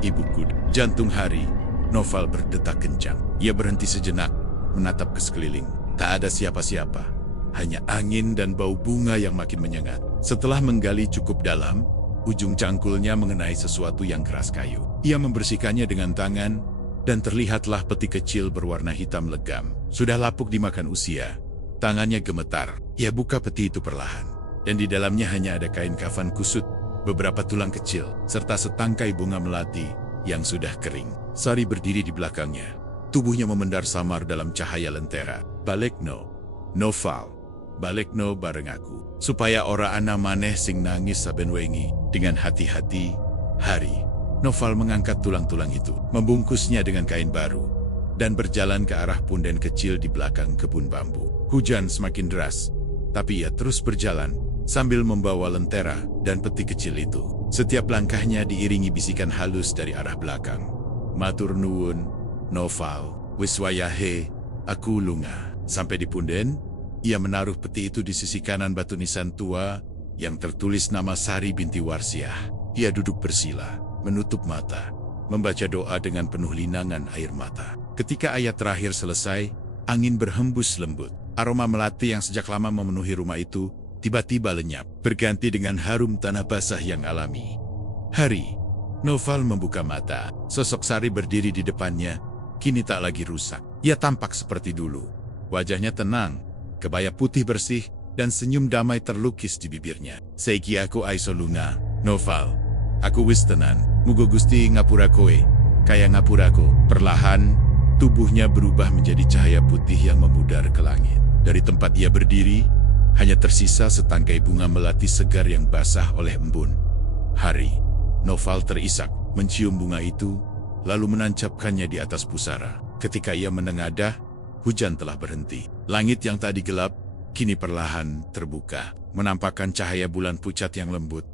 ibuku. Jantung Hari, Noval berdetak kencang. Ia berhenti sejenak, menatap ke sekeliling. Tak ada siapa-siapa. Hanya angin dan bau bunga yang makin menyengat. Setelah menggali cukup dalam, ujung cangkulnya mengenai sesuatu yang keras kayu. Ia membersihkannya dengan tangan, dan terlihatlah peti kecil berwarna hitam legam. Sudah lapuk dimakan usia. Tangannya gemetar. Ia buka peti itu perlahan, dan di dalamnya hanya ada kain kafan kusut, beberapa tulang kecil, serta setangkai bunga melati yang sudah kering. Sari berdiri di belakangnya. Tubuhnya memendar samar dalam cahaya lentera. Balekno, Noval. Balekno bareng aku, supaya ora ana maneh sing nangis saben wengi. Dengan hati-hati, Hari, Noval mengangkat tulang-tulang itu, membungkusnya dengan kain baru, dan berjalan ke arah punden kecil di belakang kebun bambu. Hujan semakin deras, tapi ia terus berjalan sambil membawa lentera dan peti kecil itu. Setiap langkahnya diiringi bisikan halus dari arah belakang. Matur nuwun, Noval, wis wayahe, aku lunga. Sampai di punden, ia menaruh peti itu di sisi kanan batu nisan tua yang tertulis nama Sari binti Warsiah. Ia duduk bersila, menutup mata, membaca doa dengan penuh linangan air mata. Ketika ayat terakhir selesai, angin berhembus lembut. Aroma melati yang sejak lama memenuhi rumah itu tiba-tiba lenyap, berganti dengan harum tanah basah yang alami. Hari, Noval membuka mata. Sosok Sari berdiri di depannya, kini tak lagi rusak. Ia tampak seperti dulu. Wajahnya tenang, kebaya putih bersih, dan senyum damai terlukis di bibirnya. Seiki aku Aiso Lunga, Noval. Aku wis tenan, mugo Gusti ngapura kowe, kaya ngapuraku. Perlahan, tubuhnya berubah menjadi cahaya putih yang memudar ke langit. Dari tempat ia berdiri, hanya tersisa setangkai bunga melati segar yang basah oleh embun. Hari, Noval terisak, mencium bunga itu, lalu menancapkannya di atas pusara. Ketika ia menengadah, hujan telah berhenti. Langit yang tadi gelap, kini perlahan terbuka, menampakkan cahaya bulan pucat yang lembut.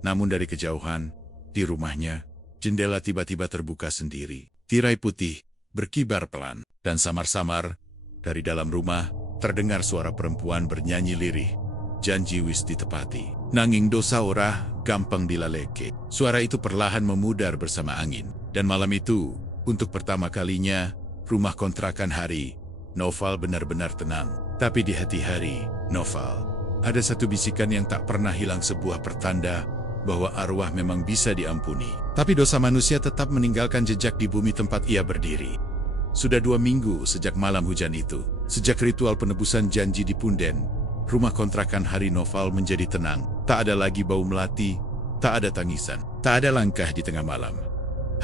Namun dari kejauhan, di rumahnya, jendela tiba-tiba terbuka sendiri. Tirai putih berkibar pelan, dan samar-samar, dari dalam rumah, terdengar suara perempuan bernyanyi lirih. Janji wis ditepati, nanging dosa ora gampang dilaleke. Suara itu perlahan memudar bersama angin. Dan malam itu, untuk pertama kalinya, rumah kontrakan Hari, Noval benar-benar tenang. Tapi di hati Hari, Noval, ada satu bisikan yang tak pernah hilang, sebuah pertanda bahwa arwah memang bisa diampuni. Tapi dosa manusia tetap meninggalkan jejak di bumi tempat ia berdiri. Sudah 2 minggu sejak malam hujan itu, sejak ritual penebusan janji di punden, rumah kontrakan Hari Noval menjadi tenang. Tak ada lagi bau melati, tak ada tangisan, tak ada langkah di tengah malam.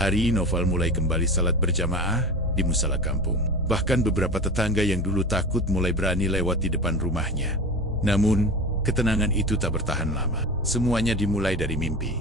Hari Noval mulai kembali salat berjamaah di musala kampung. Bahkan beberapa tetangga yang dulu takut mulai berani lewat di depan rumahnya. Namun, ketenangan itu tak bertahan lama. Semuanya dimulai dari mimpi.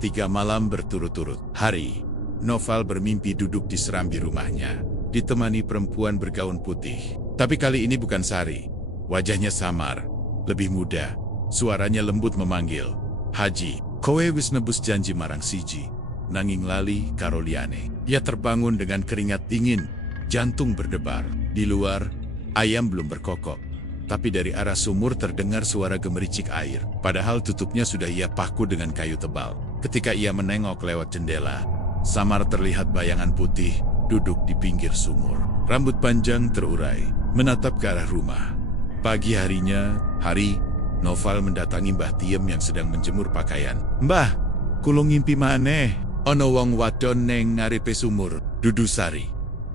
3 malam berturut-turut, Hari, Noval bermimpi duduk di serambi rumahnya, ditemani perempuan bergaun putih. Tapi kali ini bukan Sari. Wajahnya samar, lebih muda. Suaranya lembut memanggil, Haji, kowe wis nebus janji marang siji, nanging lali karo liyane. Ia terbangun dengan keringat dingin, jantung berdebar. Di luar, ayam belum berkokok. Tapi dari arah sumur terdengar suara gemericik air. Padahal tutupnya sudah ia paku dengan kayu tebal. Ketika ia menengok lewat jendela, samar terlihat bayangan putih duduk di pinggir sumur. Rambut panjang terurai, menatap ke arah rumah. Pagi harinya, Hari, Noval mendatangi Mbah Tiem yang sedang menjemur pakaian. Mbah, kulung ngimpi maneh, ono wong wadon neng ngarepe sumur, dudu Sari.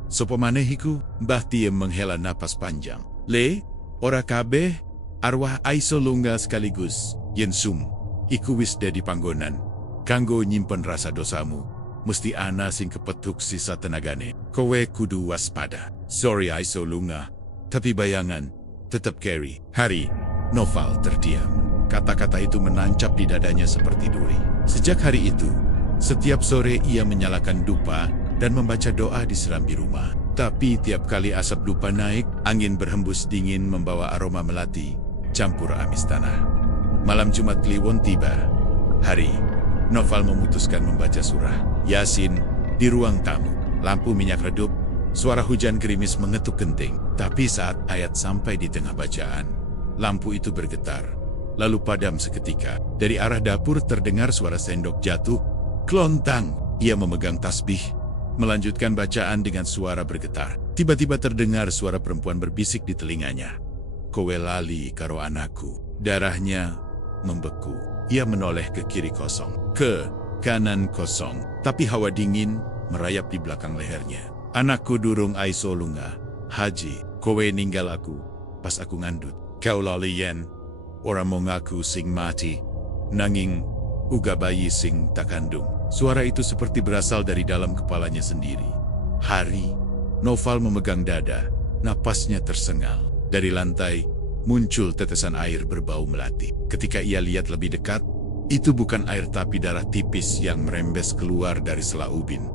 Sopo maneh iku? Mbah Tiem menghela napas panjang. Le, ora kabeh, arwah Aiso Lunga sekaligus, yen sum, iku wis dadi panggonan. Kanggo nyimpen rasa dosamu, mesti ana sing kepethuk sisa tenagane. Kowe kudu waspada. Sorry Aiso Lunga, tapi bayangan tetap carry. Hari, Noval terdiam. Kata-kata itu menancap di dadanya seperti duri. Sejak hari itu, setiap sore ia menyalakan dupa dan membaca doa di serambi rumah. Tapi tiap kali asap dupa naik, angin berhembus dingin membawa aroma melati, campur amis tanah. Malam Jumat Kliwon tiba. Hari, Noval memutuskan membaca surah Yasin di ruang tamu. Lampu minyak redup, suara hujan gerimis mengetuk genting. Tapi saat ayat sampai di tengah bacaan, lampu itu bergetar, lalu padam seketika. Dari arah dapur terdengar suara sendok jatuh. Klontang, ia memegang tasbih, melanjutkan bacaan dengan suara bergetar. Tiba-tiba terdengar suara perempuan berbisik di telinganya. Kowe lali karo anakku. Darahnya membeku. Ia menoleh ke kiri kosong, ke kanan kosong. Tapi hawa dingin merayap di belakang lehernya. Anakku durung Aiso Lunga, Haji. Kowe ninggal aku pas aku ngandut. Kau lalian, ora mau ngaku sing mati, nanging uga bayi sing tak kandung. Suara itu seperti berasal dari dalam kepalanya sendiri. Hari, Noval memegang dada, napasnya tersengal. Dari lantai, muncul tetesan air berbau melati. Ketika ia lihat lebih dekat, Itu bukan air tapi darah tipis yang merembes keluar dari sela ubin.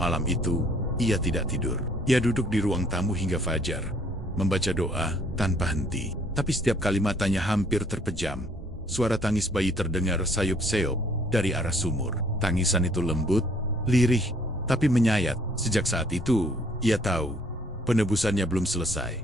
Malam itu, ia tidak tidur. Ia duduk di ruang tamu hingga fajar, membaca doa tanpa henti. Tapi setiap kali matanya hampir terpejam, suara tangis bayi terdengar sayup-sayup dari arah sumur. Tangisan itu lembut, lirih, tapi menyayat. Sejak saat itu, ia tahu penebusannya belum selesai.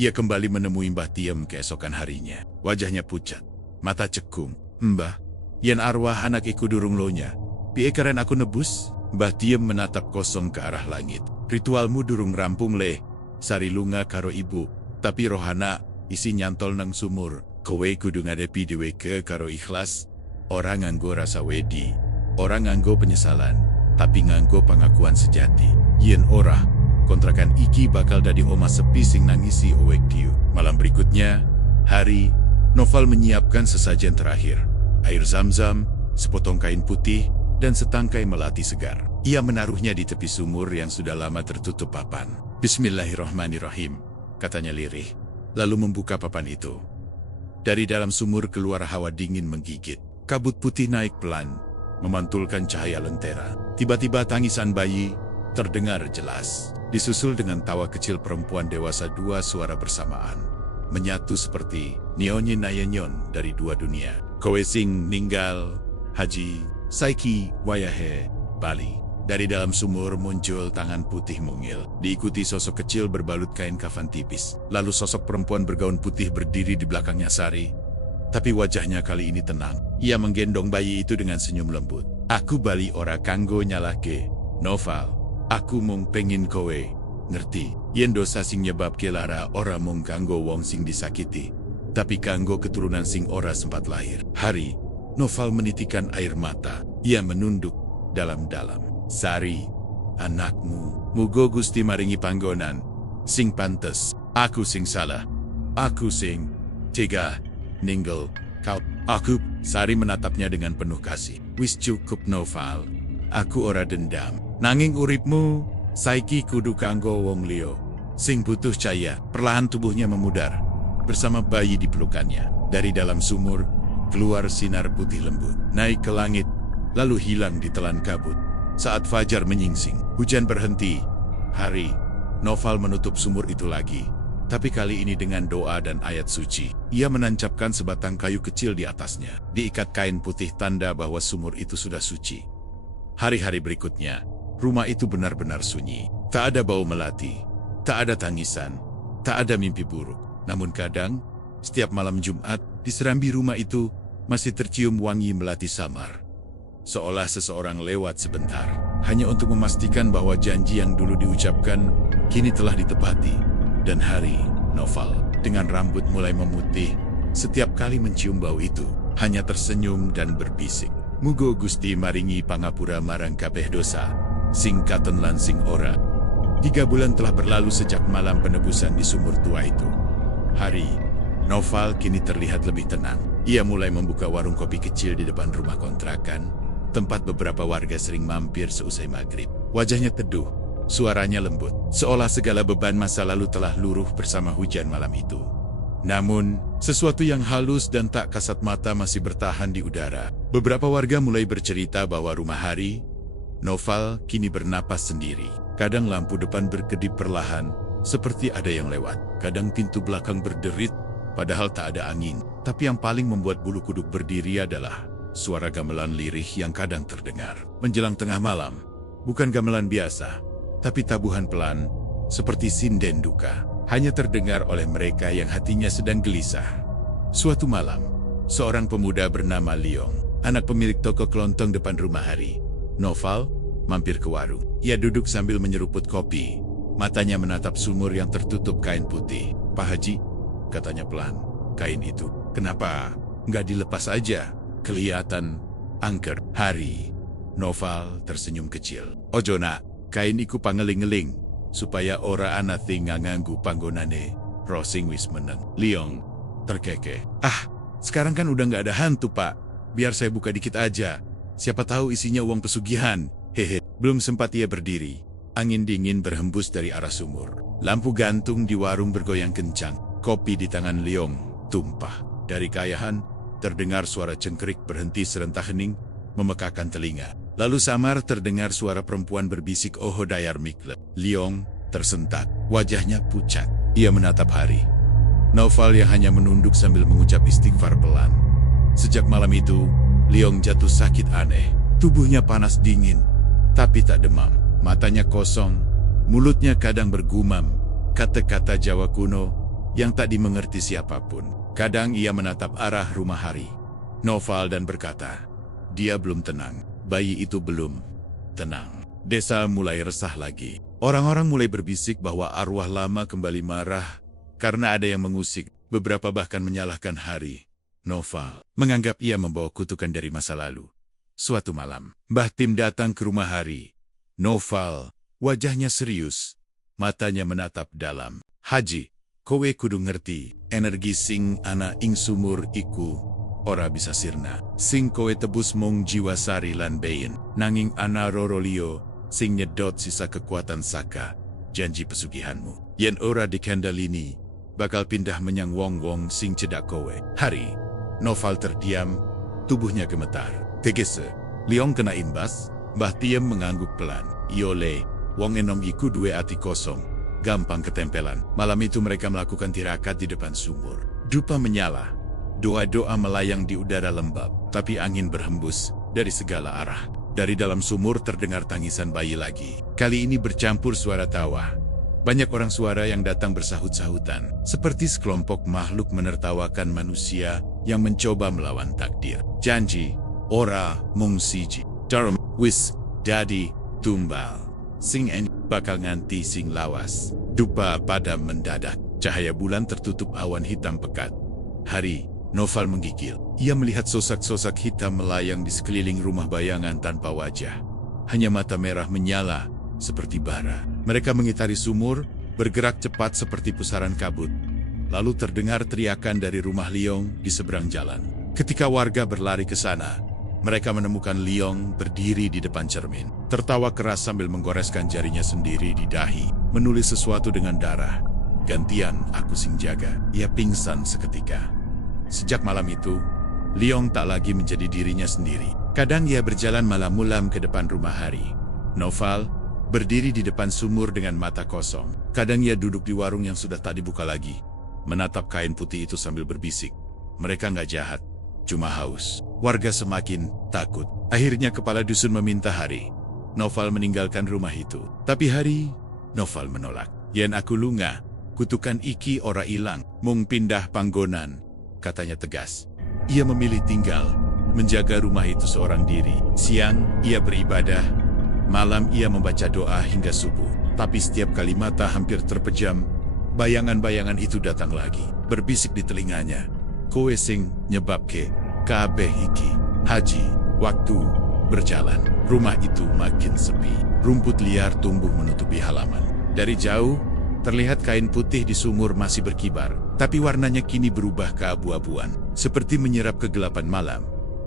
Ia kembali menemui Mbah Tiem keesokan harinya. Wajahnya pucat, mata cekung. "Mbah, yen arwah anak iku durung lonya, piye keren aku nebus?" Mbah Tiem menatap kosong ke arah langit. "Ritualmu durung rampung leh, sari lunga karo ibu. Tapi rohana isi nyantol nang sumur. Kowe kudu ngadepi dheweke karo ikhlas. Ora nganggo rasa wedi, ora nganggo penyesalan, tapi nganggo pengakuan sejati. Yen ora, kontrakan iki bakal dadi omah sepi sing nangisi owek diu." Malam berikutnya, hari, Noval menyiapkan sesajen terakhir. Air zam-zam, sepotong kain putih, dan setangkai melati segar. Ia menaruhnya di tepi sumur yang sudah lama tertutup papan. "Bismillahirrahmanirrahim," katanya lirih, lalu membuka papan itu. Dari dalam sumur keluar hawa dingin menggigit. Kabut putih naik pelan, memantulkan cahaya lentera. Tiba-tiba tangisan bayi terdengar jelas, disusul dengan tawa kecil perempuan dewasa. Dua suara bersamaan, menyatu seperti Nionyi Nayenyon dari dua dunia. "Kowe sing ninggal, Haji Saiki Wayahe, Bali." Dari dalam sumur muncul tangan putih mungil, diikuti sosok kecil berbalut kain kafan tipis. Lalu sosok perempuan bergaun putih berdiri di belakangnya Sari. Tapi wajahnya kali ini tenang. Ia menggendong bayi itu dengan senyum lembut. "Aku bali ora kanggo nyalahke, Noval. Aku mung pengin kowe ngerti, yen dosa sing nyebabke lara ora mung kanggo wong sing disakiti, tapi kanggo keturunan sing ora sempat lahir." Hari, Noval menitikan air mata. Ia menunduk dalam-dalam. "Sari, anakmu, mugo Gusti maringi panggonan sing pantes. Aku sing salah. Aku sing tega ninggal kau." "Aku," Sari menatapnya dengan penuh kasih. "Wis cukup Noval. Aku ora dendam. Nanging uripmu saiki kudu kanggo wong liya sing butuh cahaya." Perlahan tubuhnya memudar bersama bayi di pelukannya. Dari dalam sumur keluar sinar putih lembut, naik ke langit, lalu hilang di telan kabut. Saat fajar menyingsing, hujan berhenti. Hari, Noval menutup sumur itu lagi, tapi kali ini dengan doa dan ayat suci. Ia menancapkan sebatang kayu kecil di atasnya, diikat kain putih tanda bahwa sumur itu sudah suci. Hari-hari berikutnya, rumah itu benar-benar sunyi. Tak ada bau melati, tak ada tangisan, tak ada mimpi buruk. Namun kadang, setiap malam Jumat, di serambi rumah itu masih tercium wangi melati samar. Seolah seseorang lewat sebentar, hanya untuk memastikan bahwa janji yang dulu diucapkan kini telah ditepati. Dan Hari, Noval, dengan rambut mulai memutih, setiap kali mencium bau itu, hanya tersenyum dan berbisik, "Mugo Gusti maringi pangapura marang kabeh dosa, sing katon lan sing ora." 3 bulan telah berlalu sejak malam penebusan di sumur tua itu. Hari, Noval kini terlihat lebih tenang. Ia mulai membuka warung kopi kecil di depan rumah kontrakan, tempat beberapa warga sering mampir seusai maghrib. Wajahnya teduh, suaranya lembut, seolah segala beban masa lalu telah luruh bersama hujan malam itu. Namun, sesuatu yang halus dan tak kasat mata masih bertahan di udara. Beberapa warga mulai bercerita bahwa rumah Hari, Noval kini bernapas sendiri. Kadang lampu depan berkedip perlahan, seperti ada yang lewat. Kadang pintu belakang berderit, padahal tak ada angin. Tapi yang paling membuat bulu kuduk berdiri adalah suara gamelan lirih yang kadang terdengar menjelang tengah malam. Bukan gamelan biasa, tapi tabuhan pelan, seperti sinden duka, hanya terdengar oleh mereka yang hatinya sedang gelisah. Suatu malam, seorang pemuda bernama Liong, anak pemilik toko kelontong depan rumah Hari, Noval, mampir ke warung. Ia duduk sambil menyeruput kopi, matanya menatap sumur yang tertutup kain putih. "Pak Haji," katanya pelan, "kain itu, kenapa nggak dilepas aja? Kelihatan angker." Hari, Noval tersenyum kecil. "Ojo nak, kain iku pangeling-eling, supaya ora ana ting nganggu panggonane rosing wis meneng." Liong terkekeh. "Ah, sekarang kan udah nggak ada hantu pak, biar saya buka dikit aja. Siapa tahu isinya uang pesugihan." Hehe. Belum sempat ia berdiri, angin dingin berhembus dari arah sumur. Lampu gantung di warung bergoyang kencang. Kopi di tangan Liong tumpah. Dari kayahan, terdengar suara cengkerik berhenti serentak hening, memekakan telinga. Lalu samar terdengar suara perempuan berbisik, "Oh Dayar Mikle." Liong tersentak, wajahnya pucat. Ia menatap Hari. Noval yang hanya menunduk sambil mengucap istighfar pelan. Sejak malam itu, Liong jatuh sakit aneh. Tubuhnya panas dingin, tapi tak demam. Matanya kosong, mulutnya kadang bergumam kata-kata Jawa kuno yang tak dimengerti siapapun. Kadang ia menatap arah rumah Hari, Noval, dan berkata, dia belum tenang. Bayi itu belum tenang. Desa mulai resah lagi. Orang-orang mulai berbisik bahwa arwah lama kembali marah karena ada yang mengusik. Beberapa bahkan menyalahkan Hari. Noval menganggap ia membawa kutukan dari masa lalu. Suatu malam, Mbah Tim datang ke rumah Hari. Noval, wajahnya serius, matanya menatap dalam. "Haji, kowe kudu ngerti, energi sing ana ing sumur iku ora bisa sirna. Sing kowe tebus mung jiwa sari lan bein, nanging ana rorolio sing nyedot sisa kekuatan saka janji pesugihanmu. Yen ora dikendalini, bakal pindah menyang wong-wong sing cedak kowe." Hari. Noval terdiam, tubuhnya gemetar. Tegese, Liong kena imbas. Mbah Tiem mengangguk pelan. "Iole, wong enom iku duwe ati kosong, gampang ketempelan." Malam itu mereka melakukan tirakat di depan sumur. Dupa menyala. Doa-doa melayang di udara lembab, tapi angin berhembus dari segala arah. Dari dalam sumur terdengar tangisan bayi lagi. Kali ini bercampur suara tawa. Banyak orang suara yang datang bersahut-sahutan, seperti sekelompok makhluk menertawakan manusia yang mencoba melawan takdir. "Janji, ora mung siji. Darem, wis, dadi, tumbal. Sing en bakal nganti sing lawas." Dupa padam mendadak. Cahaya bulan tertutup awan hitam pekat. Hari. Noval menggigil. Ia melihat sosok-sosok hitam melayang di sekeliling rumah bayangan tanpa wajah. Hanya mata merah menyala seperti bara. Mereka mengitari sumur, bergerak cepat seperti pusaran kabut. Lalu terdengar teriakan dari rumah Liong di seberang jalan. Ketika warga berlari ke sana, mereka menemukan Liong berdiri di depan cermin. Tertawa keras sambil menggoreskan jarinya sendiri di dahi, menulis sesuatu dengan darah. "Gantian aku sing jaga." Ia pingsan seketika. Sejak malam itu, Liong tak lagi menjadi dirinya sendiri. Kadang ia berjalan malam-malam ke depan rumah Hari. Noval berdiri di depan sumur dengan mata kosong. Kadang ia duduk di warung yang sudah tak dibuka lagi, menatap kain putih itu sambil berbisik, "Mereka nggak jahat, cuma haus." Warga semakin takut. Akhirnya kepala dusun meminta Hari. Noval meninggalkan rumah itu. Tapi Hari, Noval menolak. "Yen aku lunga, kutukan iki ora ilang, mung pindah panggonan," katanya tegas. Ia memilih tinggal, menjaga rumah itu seorang diri. Siang, ia beribadah. Malam, ia membaca doa hingga subuh. Tapi setiap kali mata hampir terpejam, bayangan-bayangan itu datang lagi, berbisik di telinganya. "Kowe sing nyebabke kabeh iki." Haji. Waktu berjalan. Rumah itu makin sepi. Rumput liar tumbuh menutupi halaman. Dari jauh, terlihat kain putih di sumur masih berkibar, tapi warnanya kini berubah keabu-abuan, seperti menyerap kegelapan malam.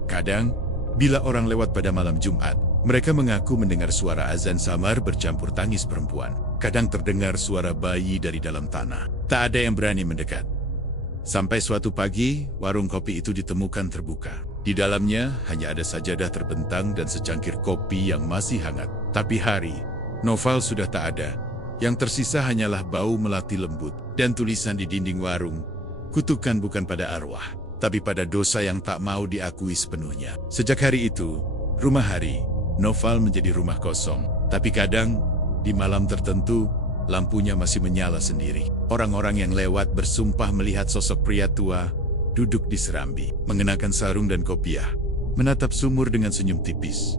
Kadang, bila orang lewat pada malam Jumat, mereka mengaku mendengar suara azan samar bercampur tangis perempuan. Kadang terdengar suara bayi dari dalam tanah. Tak ada yang berani mendekat. Sampai suatu pagi, warung kopi itu ditemukan terbuka. Di dalamnya hanya ada sajadah terbentang dan secangkir kopi yang masih hangat. Tapi Hari, Noval sudah tak ada. Yang tersisa hanyalah bau melati lembut dan tulisan di dinding warung. "Kutukan bukan pada arwah, tapi pada dosa yang tak mau diakui sepenuhnya." Sejak hari itu, rumah Hari, Noval menjadi rumah kosong. Tapi kadang, di malam tertentu, lampunya masih menyala sendiri. Orang-orang yang lewat bersumpah melihat sosok pria tua, duduk di serambi, mengenakan sarung dan kopiah, menatap sumur dengan senyum tipis.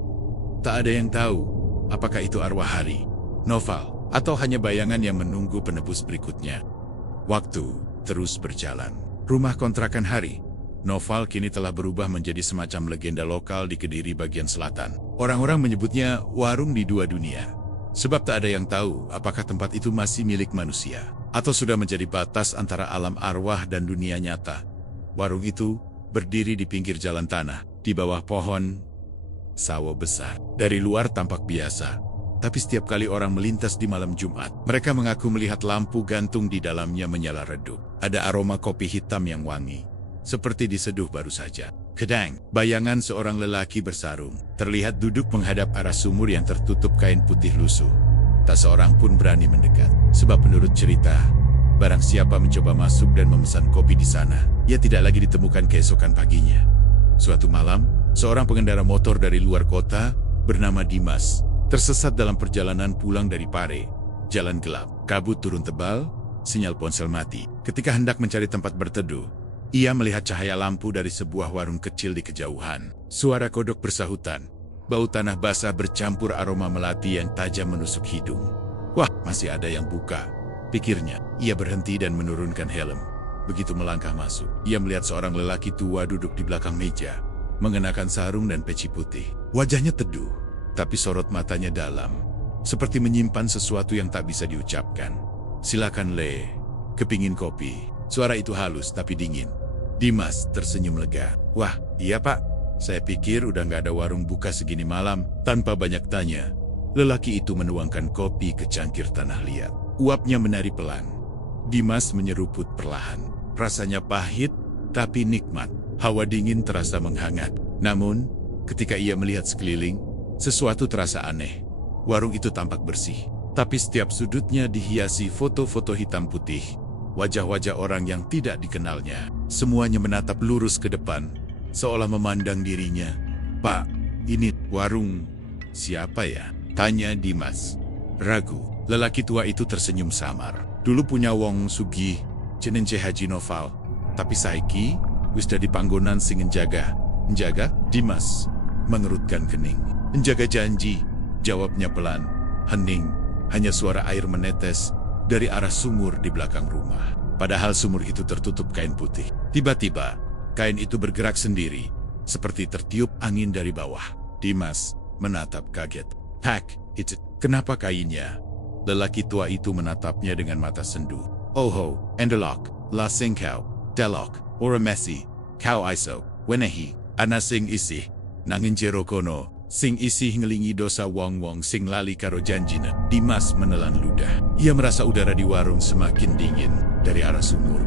Tak ada yang tahu, apakah itu arwah Hari, Noval, atau hanya bayangan yang menunggu penebus berikutnya. Waktu terus berjalan. Rumah kontrakan Hari, Noval, kini telah berubah menjadi semacam legenda lokal di Kediri bagian selatan. Orang-orang menyebutnya warung di dua dunia. Sebab tak ada yang tahu apakah tempat itu masih milik manusia, atau sudah menjadi batas antara alam arwah dan dunia nyata. Warung itu berdiri di pinggir jalan tanah, di bawah pohon sawo besar. Dari luar tampak biasa, tapi setiap kali orang melintas di malam Jumat, mereka mengaku melihat lampu gantung di dalamnya menyala redup. Ada aroma kopi hitam yang wangi, seperti diseduh baru saja. Kedang, bayangan seorang lelaki bersarung, terlihat duduk menghadap arah sumur yang tertutup kain putih lusuh. Tak seorang pun berani mendekat, sebab menurut cerita, barang siapa mencoba masuk dan memesan kopi di sana, ia tidak lagi ditemukan keesokan paginya. Suatu malam, seorang pengendara motor dari luar kota, bernama Dimas, tersesat dalam perjalanan pulang dari Pare. Jalan gelap, kabut turun tebal, sinyal ponsel mati. Ketika hendak mencari tempat berteduh, ia melihat cahaya lampu dari sebuah warung kecil di kejauhan. Suara kodok bersahutan. Bau tanah basah bercampur aroma melati yang tajam menusuk hidung. Wah, masih ada yang buka, pikirnya. Ia berhenti dan menurunkan helm. Begitu melangkah masuk, ia melihat seorang lelaki tua duduk di belakang meja, mengenakan sarung dan peci putih. Wajahnya teduh, tapi sorot matanya dalam, seperti menyimpan sesuatu yang tak bisa diucapkan. Silakan Le, kepingin kopi. Suara itu halus tapi dingin. Dimas tersenyum lega. Wah, iya pak. Saya pikir udah nggak ada warung buka segini malam. Tanpa banyak tanya, lelaki itu menuangkan kopi ke cangkir tanah liat. Uapnya menari pelan. Dimas menyeruput perlahan. Rasanya pahit, tapi nikmat. Hawa dingin terasa menghangat. Namun, ketika ia melihat sekeliling, sesuatu terasa aneh. Warung itu tampak bersih, tapi setiap sudutnya dihiasi foto-foto hitam putih. Wajah-wajah orang yang tidak dikenalnya. Semuanya menatap lurus ke depan, seolah memandang dirinya. Pak, ini warung siapa ya? Tanya Dimas. Ragu, lelaki tua itu tersenyum samar. Dulu punya wong sugih, jenenge Haji Noval. Tapi saiki, wis dadi panggonan sing njaga. Njaga? Dimas mengerutkan kening. Menjaga janji, jawabnya pelan. Hening, hanya suara air menetes dari arah sumur di belakang rumah. Padahal sumur itu tertutup kain putih. Tiba-tiba, kain itu bergerak sendiri, seperti tertiup angin dari bawah. Dimas menatap kaget. Hak, itu kenapa kainnya? Lelaki tua itu menatapnya dengan mata sendu. Oho, endelok, la singkau, delok, ora mesi, kau iso, wenehi, ana sing isih, nangin jero kono, sing isih ngelingi dosa wong-wong sing lali karo janjina. Dimas menelan ludah. Ia merasa udara di warung semakin dingin. Dari arah sumur,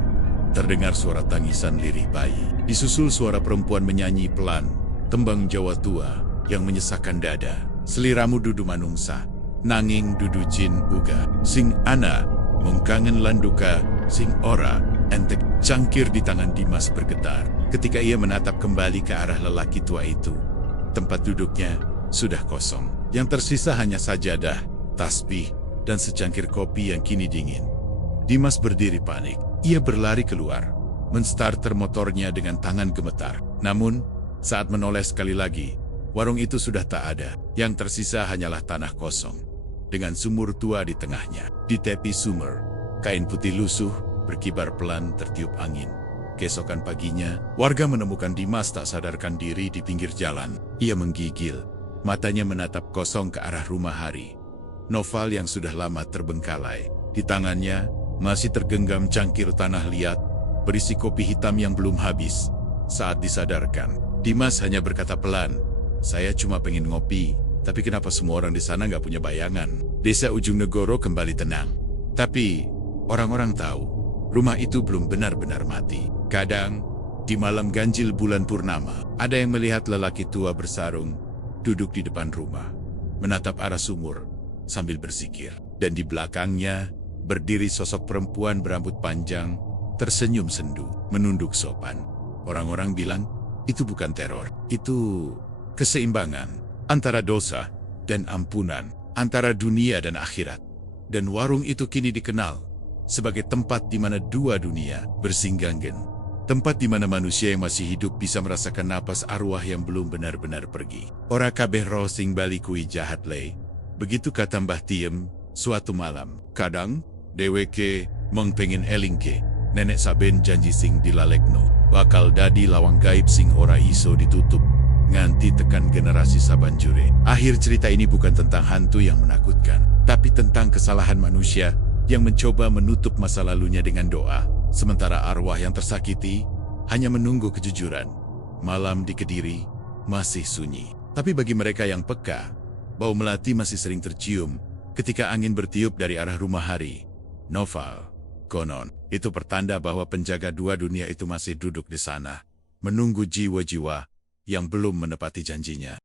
terdengar suara tangisan lirih bayi. Disusul suara perempuan menyanyi pelan, tembang Jawa tua yang menyesakkan dada. Seliramu dudu manungsa, nanging dudu jin uga. Sing ana, mung kangen lan duka, sing ora, entek. Cangkir di tangan Dimas bergetar. Ketika ia menatap kembali ke arah lelaki tua itu, tempat duduknya sudah kosong. Yang tersisa hanya sajadah, tasbih, dan secangkir kopi yang kini dingin. Dimas berdiri panik. Ia berlari keluar, menstarter motornya dengan tangan gemetar. Namun, saat menoleh sekali lagi, warung itu sudah tak ada. Yang tersisa hanyalah tanah kosong, dengan sumur tua di tengahnya. Di tepi sumur, kain putih lusuh berkibar pelan tertiup angin. Keesokan paginya, warga menemukan Dimas tak sadarkan diri di pinggir jalan. Ia menggigil, matanya menatap kosong ke arah rumah Hari Noval yang sudah lama terbengkalai. Di tangannya masih tergenggam cangkir tanah liat berisi kopi hitam yang belum habis. Saat disadarkan, Dimas hanya berkata pelan, "Saya cuma pengen ngopi, tapi kenapa semua orang di sana nggak punya bayangan?" Desa Ujung Negoro kembali tenang. Tapi orang-orang tahu, rumah itu belum benar-benar mati. Kadang, di malam ganjil bulan purnama, ada yang melihat lelaki tua bersarung, duduk di depan rumah, menatap arah sumur, sambil berzikir. Dan di belakangnya, berdiri sosok perempuan berambut panjang, tersenyum sendu, menunduk sopan. Orang-orang bilang, itu bukan teror, itu keseimbangan antara dosa dan ampunan, antara dunia dan akhirat. Dan warung itu kini dikenal sebagai tempat di mana dua dunia bersingganggen. Tempat di mana manusia yang masih hidup bisa merasakan napas arwah yang belum benar-benar pergi. Ora kabeh roh sing bali kui jahat le. Begitu kata Mbah Tiem, suatu malam. Kadang, dheweke mung pengen elingke, nenek saben janji sing dilalekno bakal dadi lawang gaib sing ora iso ditutup nganti tekan generasi sabanjure. Akhir cerita ini bukan tentang hantu yang menakutkan, tapi tentang kesalahan manusia yang mencoba menutup masa lalunya dengan doa, sementara arwah yang tersakiti hanya menunggu kejujuran. Malam di Kediri masih sunyi, tapi bagi mereka yang peka, bau melati masih sering tercium ketika angin bertiup dari arah rumah Hari Noval. Konon, itu pertanda bahwa penjaga dua dunia itu masih duduk di sana, menunggu jiwa-jiwa yang belum menepati janjinya.